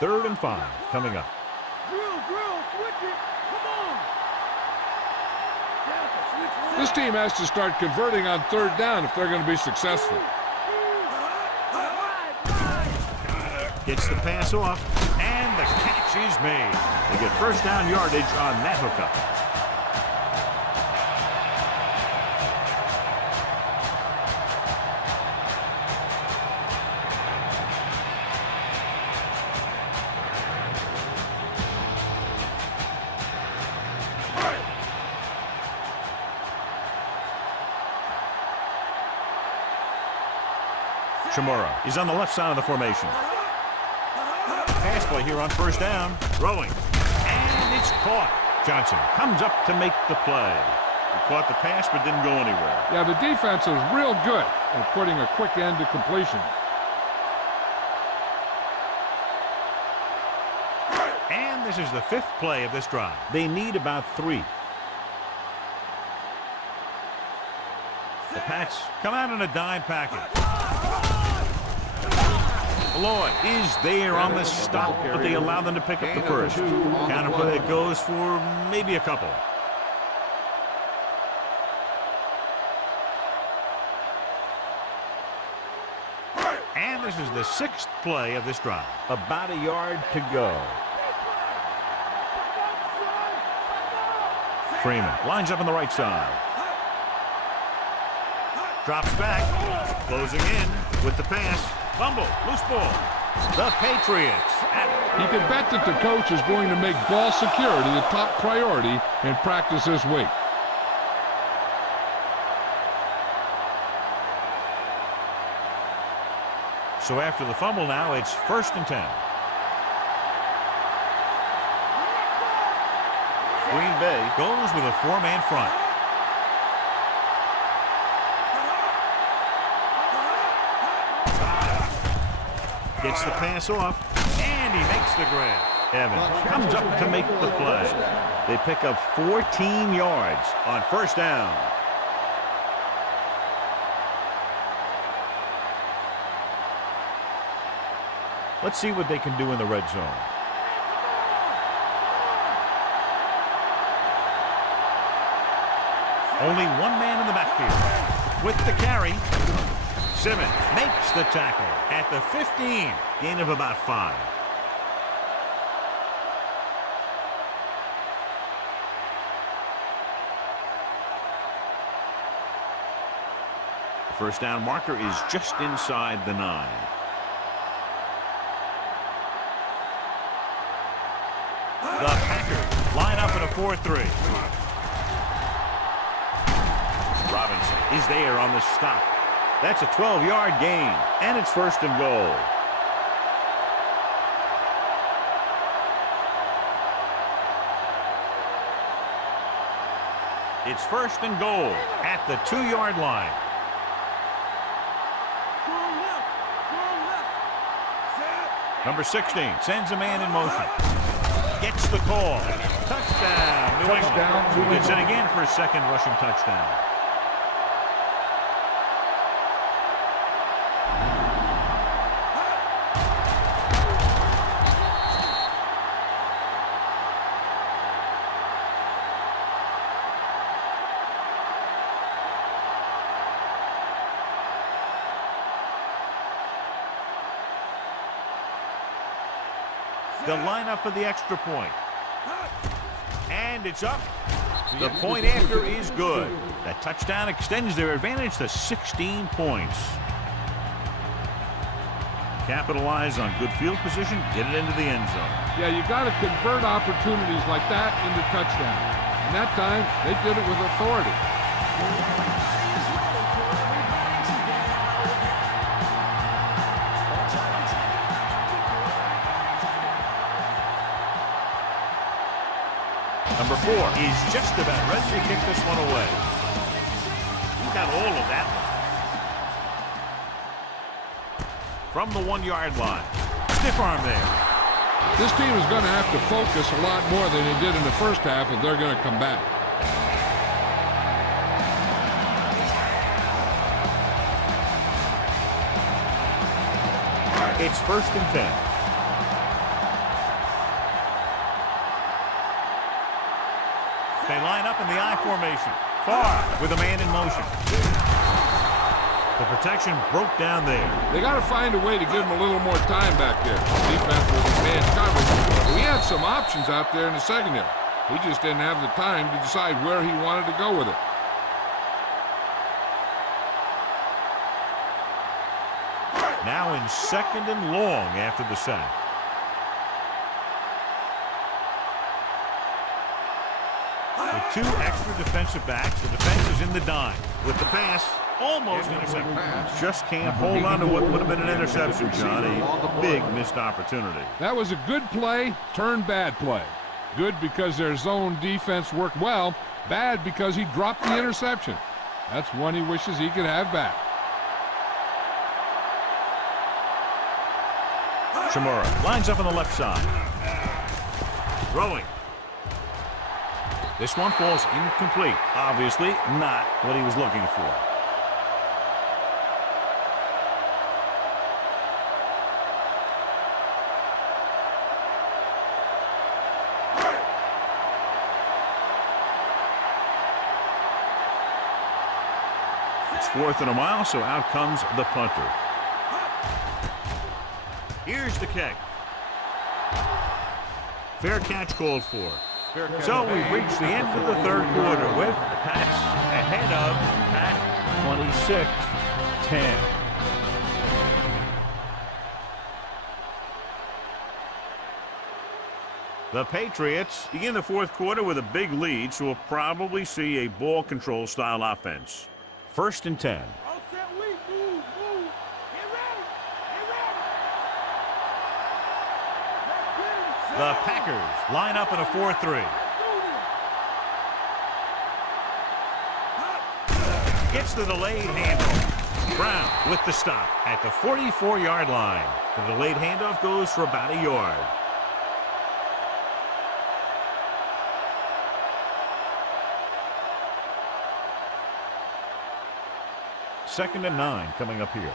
Third and 5 coming up. This team has to start converting on third down if they're going to be successful. Gets the pass off, and the catch is made. They get first down yardage on that hookup. Chamorro is on the left side of the formation. Pass play here on first down. Throwing. And it's caught. Johnson comes up to make the play. He caught the pass but didn't go anywhere. Yeah, the defense is real good at putting a quick end to completion. And this is the 5th play of this drive. They need about 3. The Pats come out in a dime package. Lloyd is there on the stop, but they allow them to pick up the first. Counter play that goes for maybe a couple. And this is the 6th play of this drive. About a yard to go. Freeman lines up on the right side. Drops back. Closing in with the pass. Fumble. Loose ball. The Patriots. You can bet that the coach is going to make ball security the top priority in practice this week. So after the fumble now, it's 1st and 10. Green Bay goes with a 4-man front. Gets the pass off, and he makes the grab. Evans comes up to make the play. They pick up 14 yards on 1st down. Let's see what they can do in the red zone. Only 1 man in the backfield. With the carry, Simmons makes the tackle at the 15. Gain of about 5. The 1st down marker is just inside the 9. The Packers line up in a 4-3. Robinson is there on the stop. That's a 12-yard gain, and it's 1st and goal. It's 1st and goal at the 2-yard line. Number 16 sends a man in motion. Gets the call. Touchdown, New England. Gets it again for a 2nd rushing touchdown. They'll line up for the extra point. And it's up. The point after is good. That touchdown extends their advantage to 16 points. Capitalize on good field position, get it into the end zone. Yeah, you got to convert opportunities like that into touchdowns. And that time, they did it with authority. Number 4 is just about ready to kick this one away. He got all of that one. From the 1-yard line. Stiff arm there. This team is going to have to focus a lot more than they did in the 1st half if they're going to come back. It's 1st and 10. They line up in the I formation. Favre with a man in motion. The protection broke down there. They got to find a way to give him a little more time back there. Defense was man coverage. We had some options out there in the secondary. He just didn't have the time to decide where he wanted to go with it. Now in 2nd and long after the sack. With 2 extra defensive backs, the defense is in the dime. With the pass, almost intercepted. Just can't hold on to what would have been an interception, John. A big missed opportunity. That was a good play, turned bad play. Good because their zone defense worked well. Bad because he dropped the interception. That's one he wishes he could have back. Shimura lines up on the left side. Throwing. This one falls incomplete. Obviously not what he was looking for. It's 4th and a mile, so out comes the punter. Here's the kick. Fair catch called for. So we've reached the end of the 3rd quarter with the Pats ahead of at 26-10. The Patriots begin the 4th quarter with a big lead, so we'll probably see a ball control style offense. 1st and 10. The Packers line up in a 4-3. Gets the delayed handoff. Brown with the stop at the 44-yard line. The delayed handoff goes for about a yard. Second and 9 coming up here.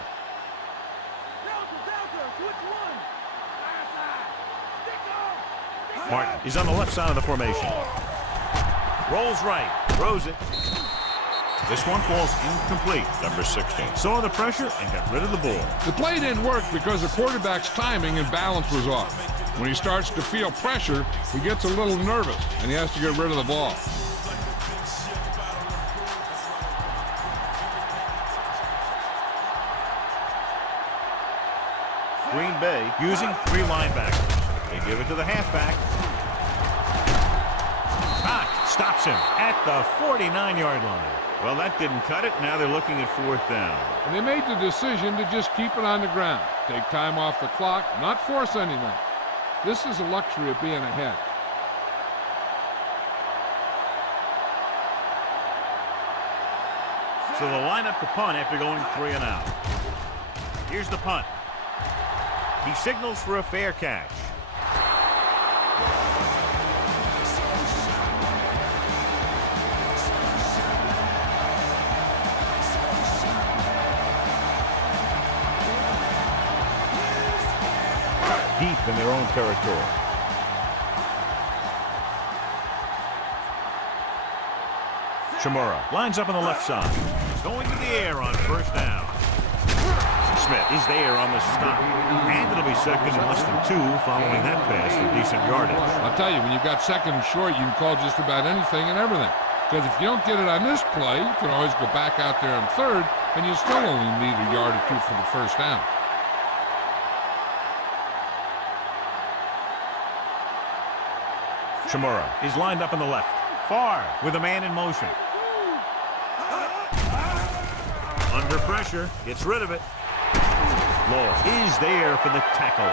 Martin is on the left side of the formation. Rolls right, throws it. This one falls incomplete. Number 16 saw the pressure and got rid of the ball. The play didn't work because the quarterback's timing and balance was off. When he starts to feel pressure, he gets a little nervous, and he has to get rid of the ball. Green Bay using 3 linebackers. They give it to the halfback. Stops him at the 49-yard line. Well, that didn't cut it. Now they're looking at 4th down. And they made the decision to just keep it on the ground. Take time off the clock, not force anything. This is the luxury of being ahead. So they'll line up the punt after going 3 and out. Here's the punt. He signals for a fair catch. Deep in their own territory. Chamorro lines up on the left side. Going to the air on 1st down. Smith is there on the stop. And it'll be 2nd and less than 2 following that pass for decent yardage. I'll tell you, when you've got 2nd and short, you can call just about anything and everything. Because if you don't get it on this play, you can always go back out there on 3rd, and you still only need a yard or 2 for the 1st down. Chamorro is lined up on the left. Favre with a man in motion. Under pressure, gets rid of it. Law is there for the tackle.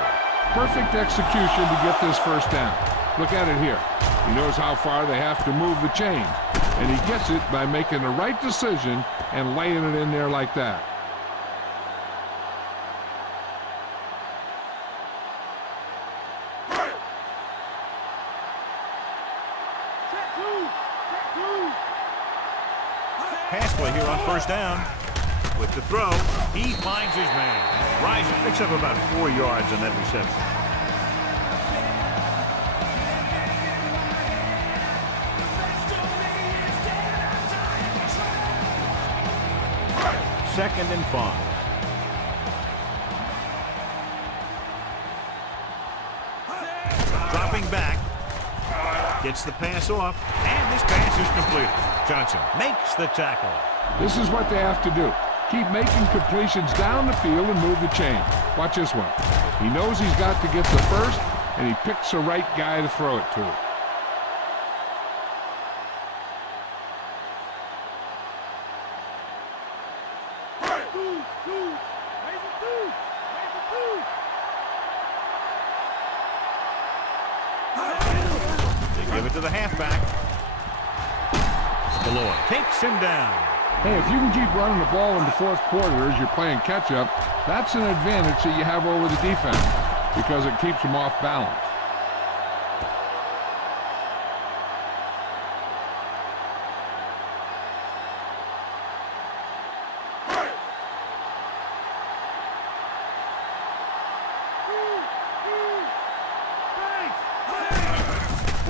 Perfect execution to get this 1st down. Look at it here. He knows how far they have to move the chains, and he gets it by making the right decision and laying it in there like that. Pass play here on 1st down. With the throw, he finds his man. Rising picks up about 4 yards on that reception. Second and 5. Dropping back. Gets the pass off, and this pass is completed. Johnson makes the tackle. This is what they have to do. Keep making completions down the field and move the chain. Watch this one. He knows he's got to get the 1st, and he picks the right guy to throw it to. They give it to the halfback. Malloy takes him down. Hey, if you can keep running the ball in the 4th quarter as you're playing catch-up, that's an advantage that you have over the defense because it keeps them off balance.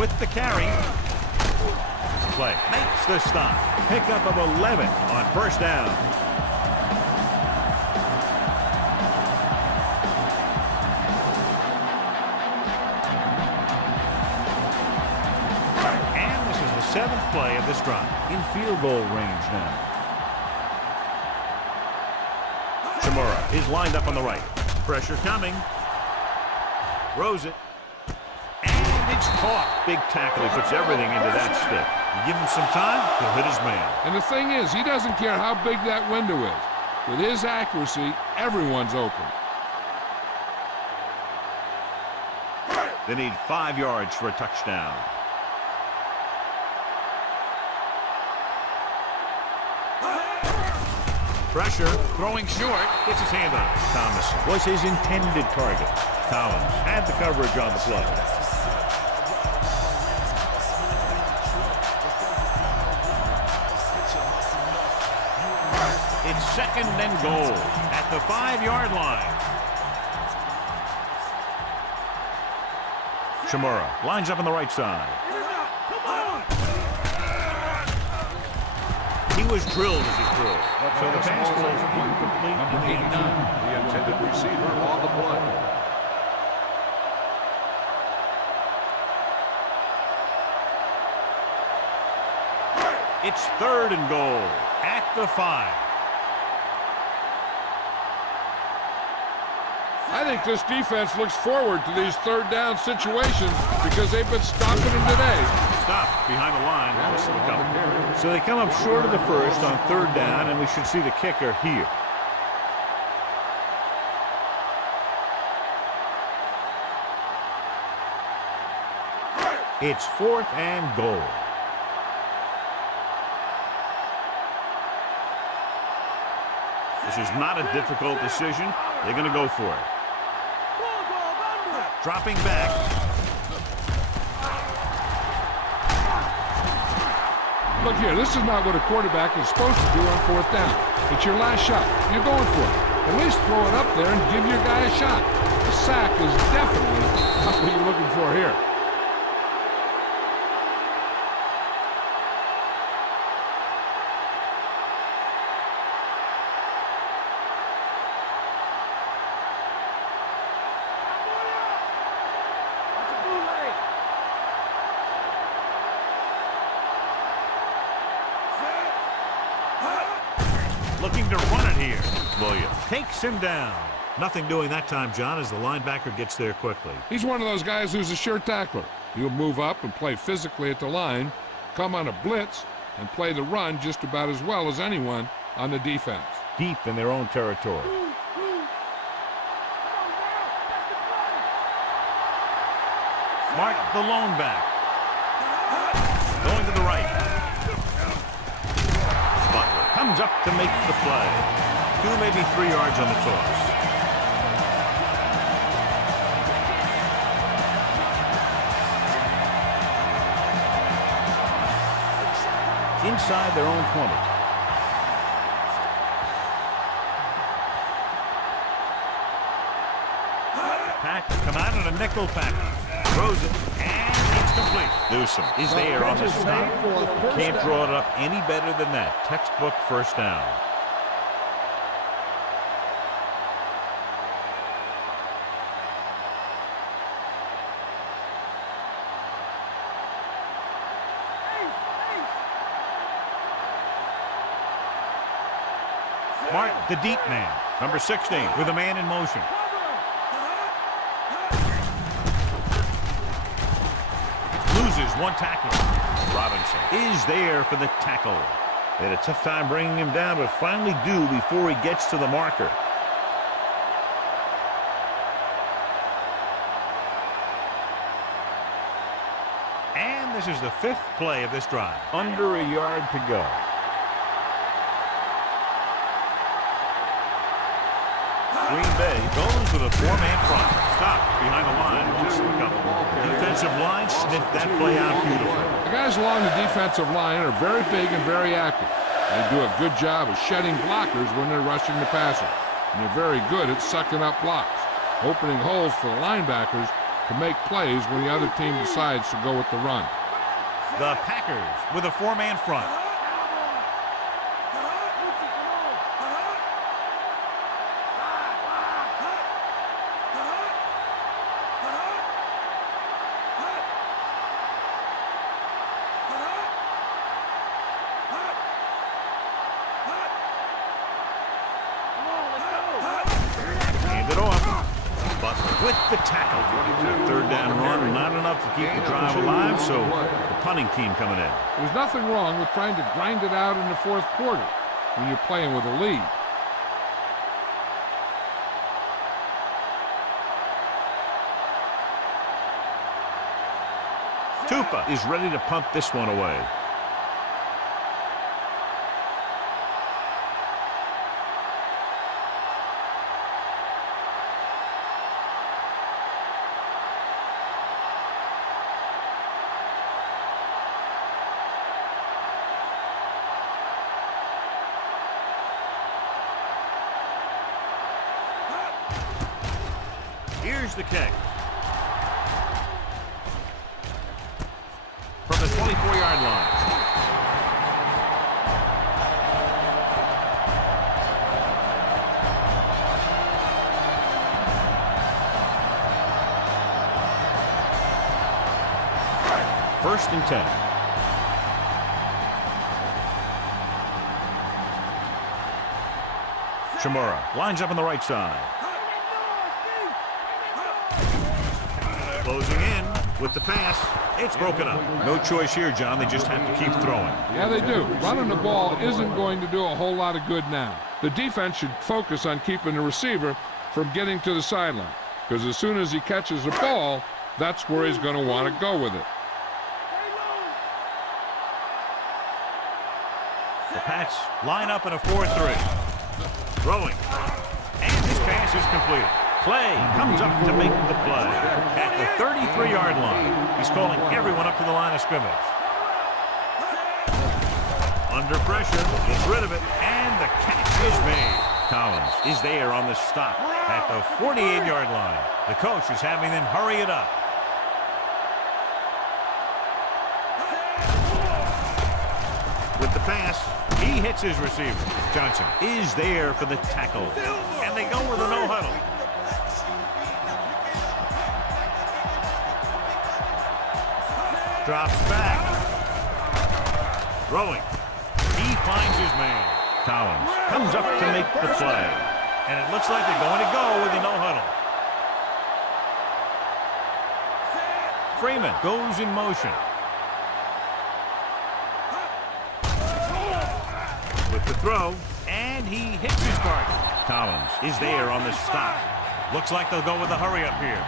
with the carry. Play makes the stop. Pickup of 11 on first down. And this is the 7th play of this drive. In field goal range now. Chamorro is lined up on the right. Pressure coming. Throws it. And it's caught. Big tackle. He puts everything into that stick. You give him some time, he'll hit his man. And the thing is, he doesn't care how big that window is. With his accuracy, everyone's open. They need 5 yards for a touchdown. Pressure, throwing short, gets his hand on it. Thomas was his intended target. Collins had the coverage on the play. It's 2nd and goal at the 5-yard line. Chamorro lines up on the right side. He was drilled as he threw. So the pass was incomplete. Number 89, the intended receiver on the play. It's 3rd and goal at the 5. I think this defense looks forward to these 3rd down situations because they've been stopping them today. Stop behind the line. So they come up short of the first on 3rd down, and we should see the kicker here. It's 4th and goal. This is not a difficult decision. They're going to go for it. Dropping back. Look here, this is not what a quarterback is supposed to do on 4th down. It's your last shot. You're going for it. At least throw it up there and give your guy a shot. The sack is definitely not what you're looking for here. Looking to run it here. Williams takes him down. Nothing doing that time, John, as the linebacker gets there quickly. He's one of those guys who's a sure tackler. He'll move up and play physically at the line, come on a blitz, and play the run just about as well as anyone on the defense. Deep in their own territory. Mark the lone back. Going to the right. Butler comes up to make the play. 2, maybe 3 yards on the toss. Inside their own 20. Pack come out in a nickel package. Throws it, and it's complete. Newsom is there on the stop. Can't draw it up any better than that. Textbook first down. Mark, the deep man, number 16, with a man in motion. Loses one tackle. Robinson is there for the tackle. They had a tough time bringing him down, but finally do before he gets to the marker. And this is the 5th play of this drive. Under a yard to go. Green Bay goes with a 4-man front. Stop behind the line. Just a couple. Defensive line sniffed that play out beautifully. The guys along the defensive line are very big and very active. They do a good job of shedding blockers when they're rushing the passer. And they're very good at sucking up blocks, opening holes for the linebackers to make plays when the other team decides to go with the run. The Packers with a 4-man front. It off, but with the tackle. Third down run, not enough to keep the drive alive, so the punting team coming in. There's nothing wrong with trying to grind it out in the fourth quarter when you're playing with a lead. Tupa is ready to punt this one away. Here's the kick. From the 24-yard line. First and 10. Shimura lines up on the right side. Closing in with the pass. It's broken up. No choice here, John. They just have to keep throwing. Yeah, they do. Running the ball isn't going to do a whole lot of good now. The defense should focus on keeping the receiver from getting to the sideline, because as soon as he catches the ball, that's where he's going to want to go with it. The Pats line up in a 4-3. Throwing. And his pass is completed. Clay comes up to make the play. At the 33-yard line, he's calling everyone up to the line of scrimmage. Under pressure, gets rid of it, and the catch is made. Collins is there on the stop at the 48-yard line. The coach is having them hurry it up. With the pass, he hits his receiver. Johnson is there for the tackle, and they go with a no-huddle. Drops back. Throwing. He finds his man. Collins comes up to make the play. And it looks like they're going to go with a no-huddle. Freeman goes in motion. With the throw, and he hits his target. Collins is there on the stop. Looks like they'll go with a hurry up here.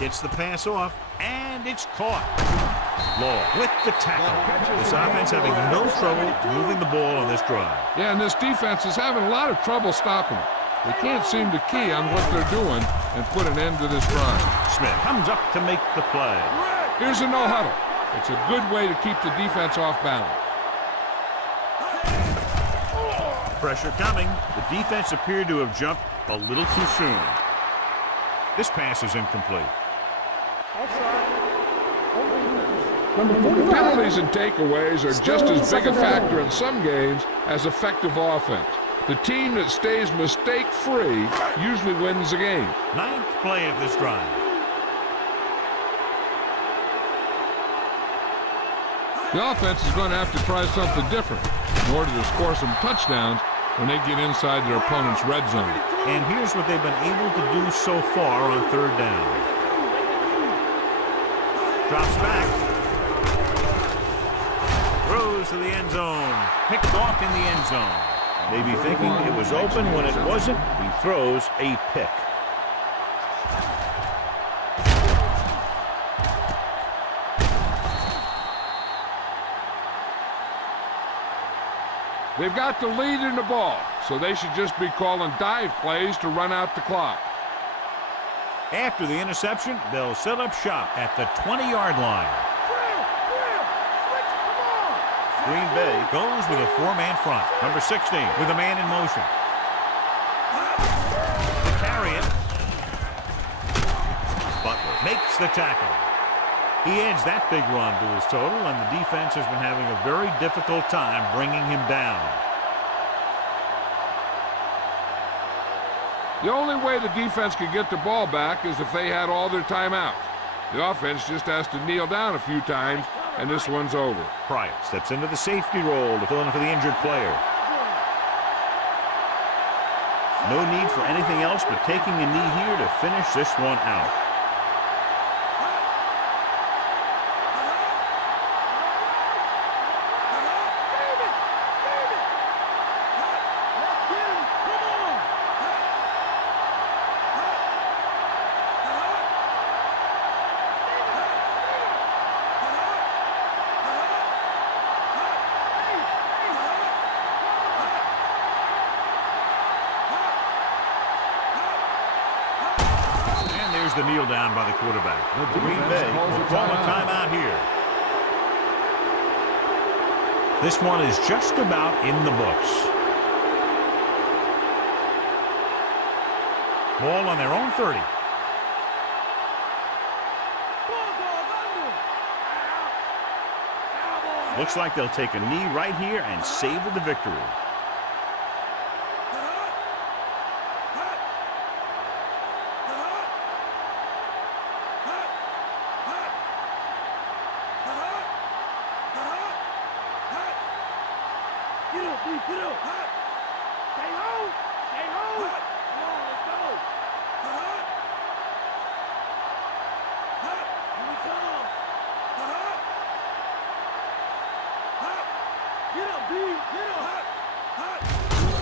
Gets the pass off, and it's caught. Law with the tackle. This offense having no trouble moving the ball on this drive. Yeah, and this defense is having a lot of trouble stopping it. They can't seem to key on what they're doing and put an end to this drive. Smith comes up to make the play. Here's a no-huddle. It's a good way to keep the defense off balance. Pressure coming. The defense appeared to have jumped a little too soon. This pass is incomplete. Penalties and takeaways are just as big a factor in some games as effective offense. The team that stays mistake-free usually wins the game. Ninth play of this drive. The offense is going to have to try something different in order to score some touchdowns when they get inside their opponent's red zone. And here's what they've been able to do so far on third down. Drops back. Throws to the end zone. Picked off in the end zone. Maybe thinking it was open when it wasn't. He throws a pick. They've got the lead in the ball, so they should just be calling dive plays to run out the clock. After the interception, they'll set up shop at the 20-yard line. Green Bay goes with a 4-man front. Number 16 with a man in motion. To carry it. Butler makes the tackle. He adds that big run to his total, and the defense has been having a very difficult time bringing him down. The only way the defense could get the ball back is if they had all their timeouts. The offense just has to kneel down a few times, and this one's over. Pryor steps into the safety role to fill in for the injured player. No need for anything else but taking a knee here to finish this one out. The kneel down by the quarterback. Green Bay will call a timeout here. This one is just about in the books. Ball on their own 30. Looks like they'll take a knee right here and savor the victory.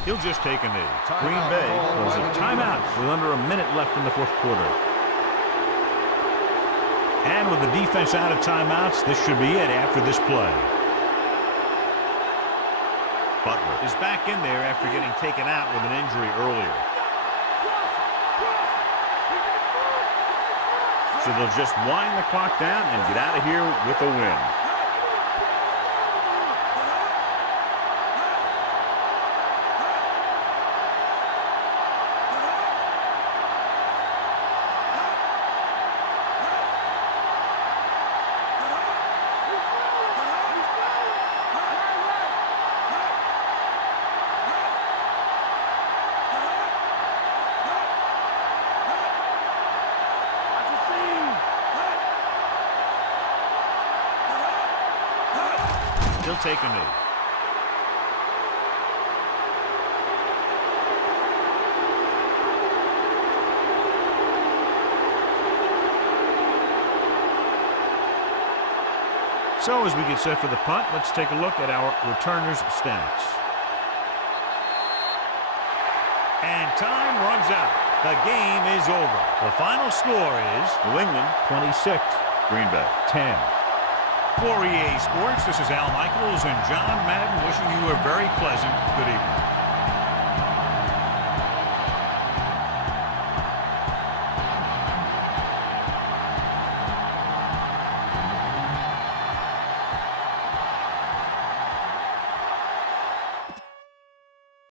He'll just take a knee. Green Bay calls a timeout with under a minute left in the fourth quarter. And with the defense out of timeouts, this should be it after this play. Butler is back in there after getting taken out with an injury earlier. So they'll just wind the clock down and get out of here with a win. He'll take a knee. So as we get set for the punt, let's take a look at our returners' stats. And time runs out. The game is over. The final score is New England 26, Green Bay 10. For EA Sports, this is Al Michaels and John Madden wishing you a very pleasant good evening.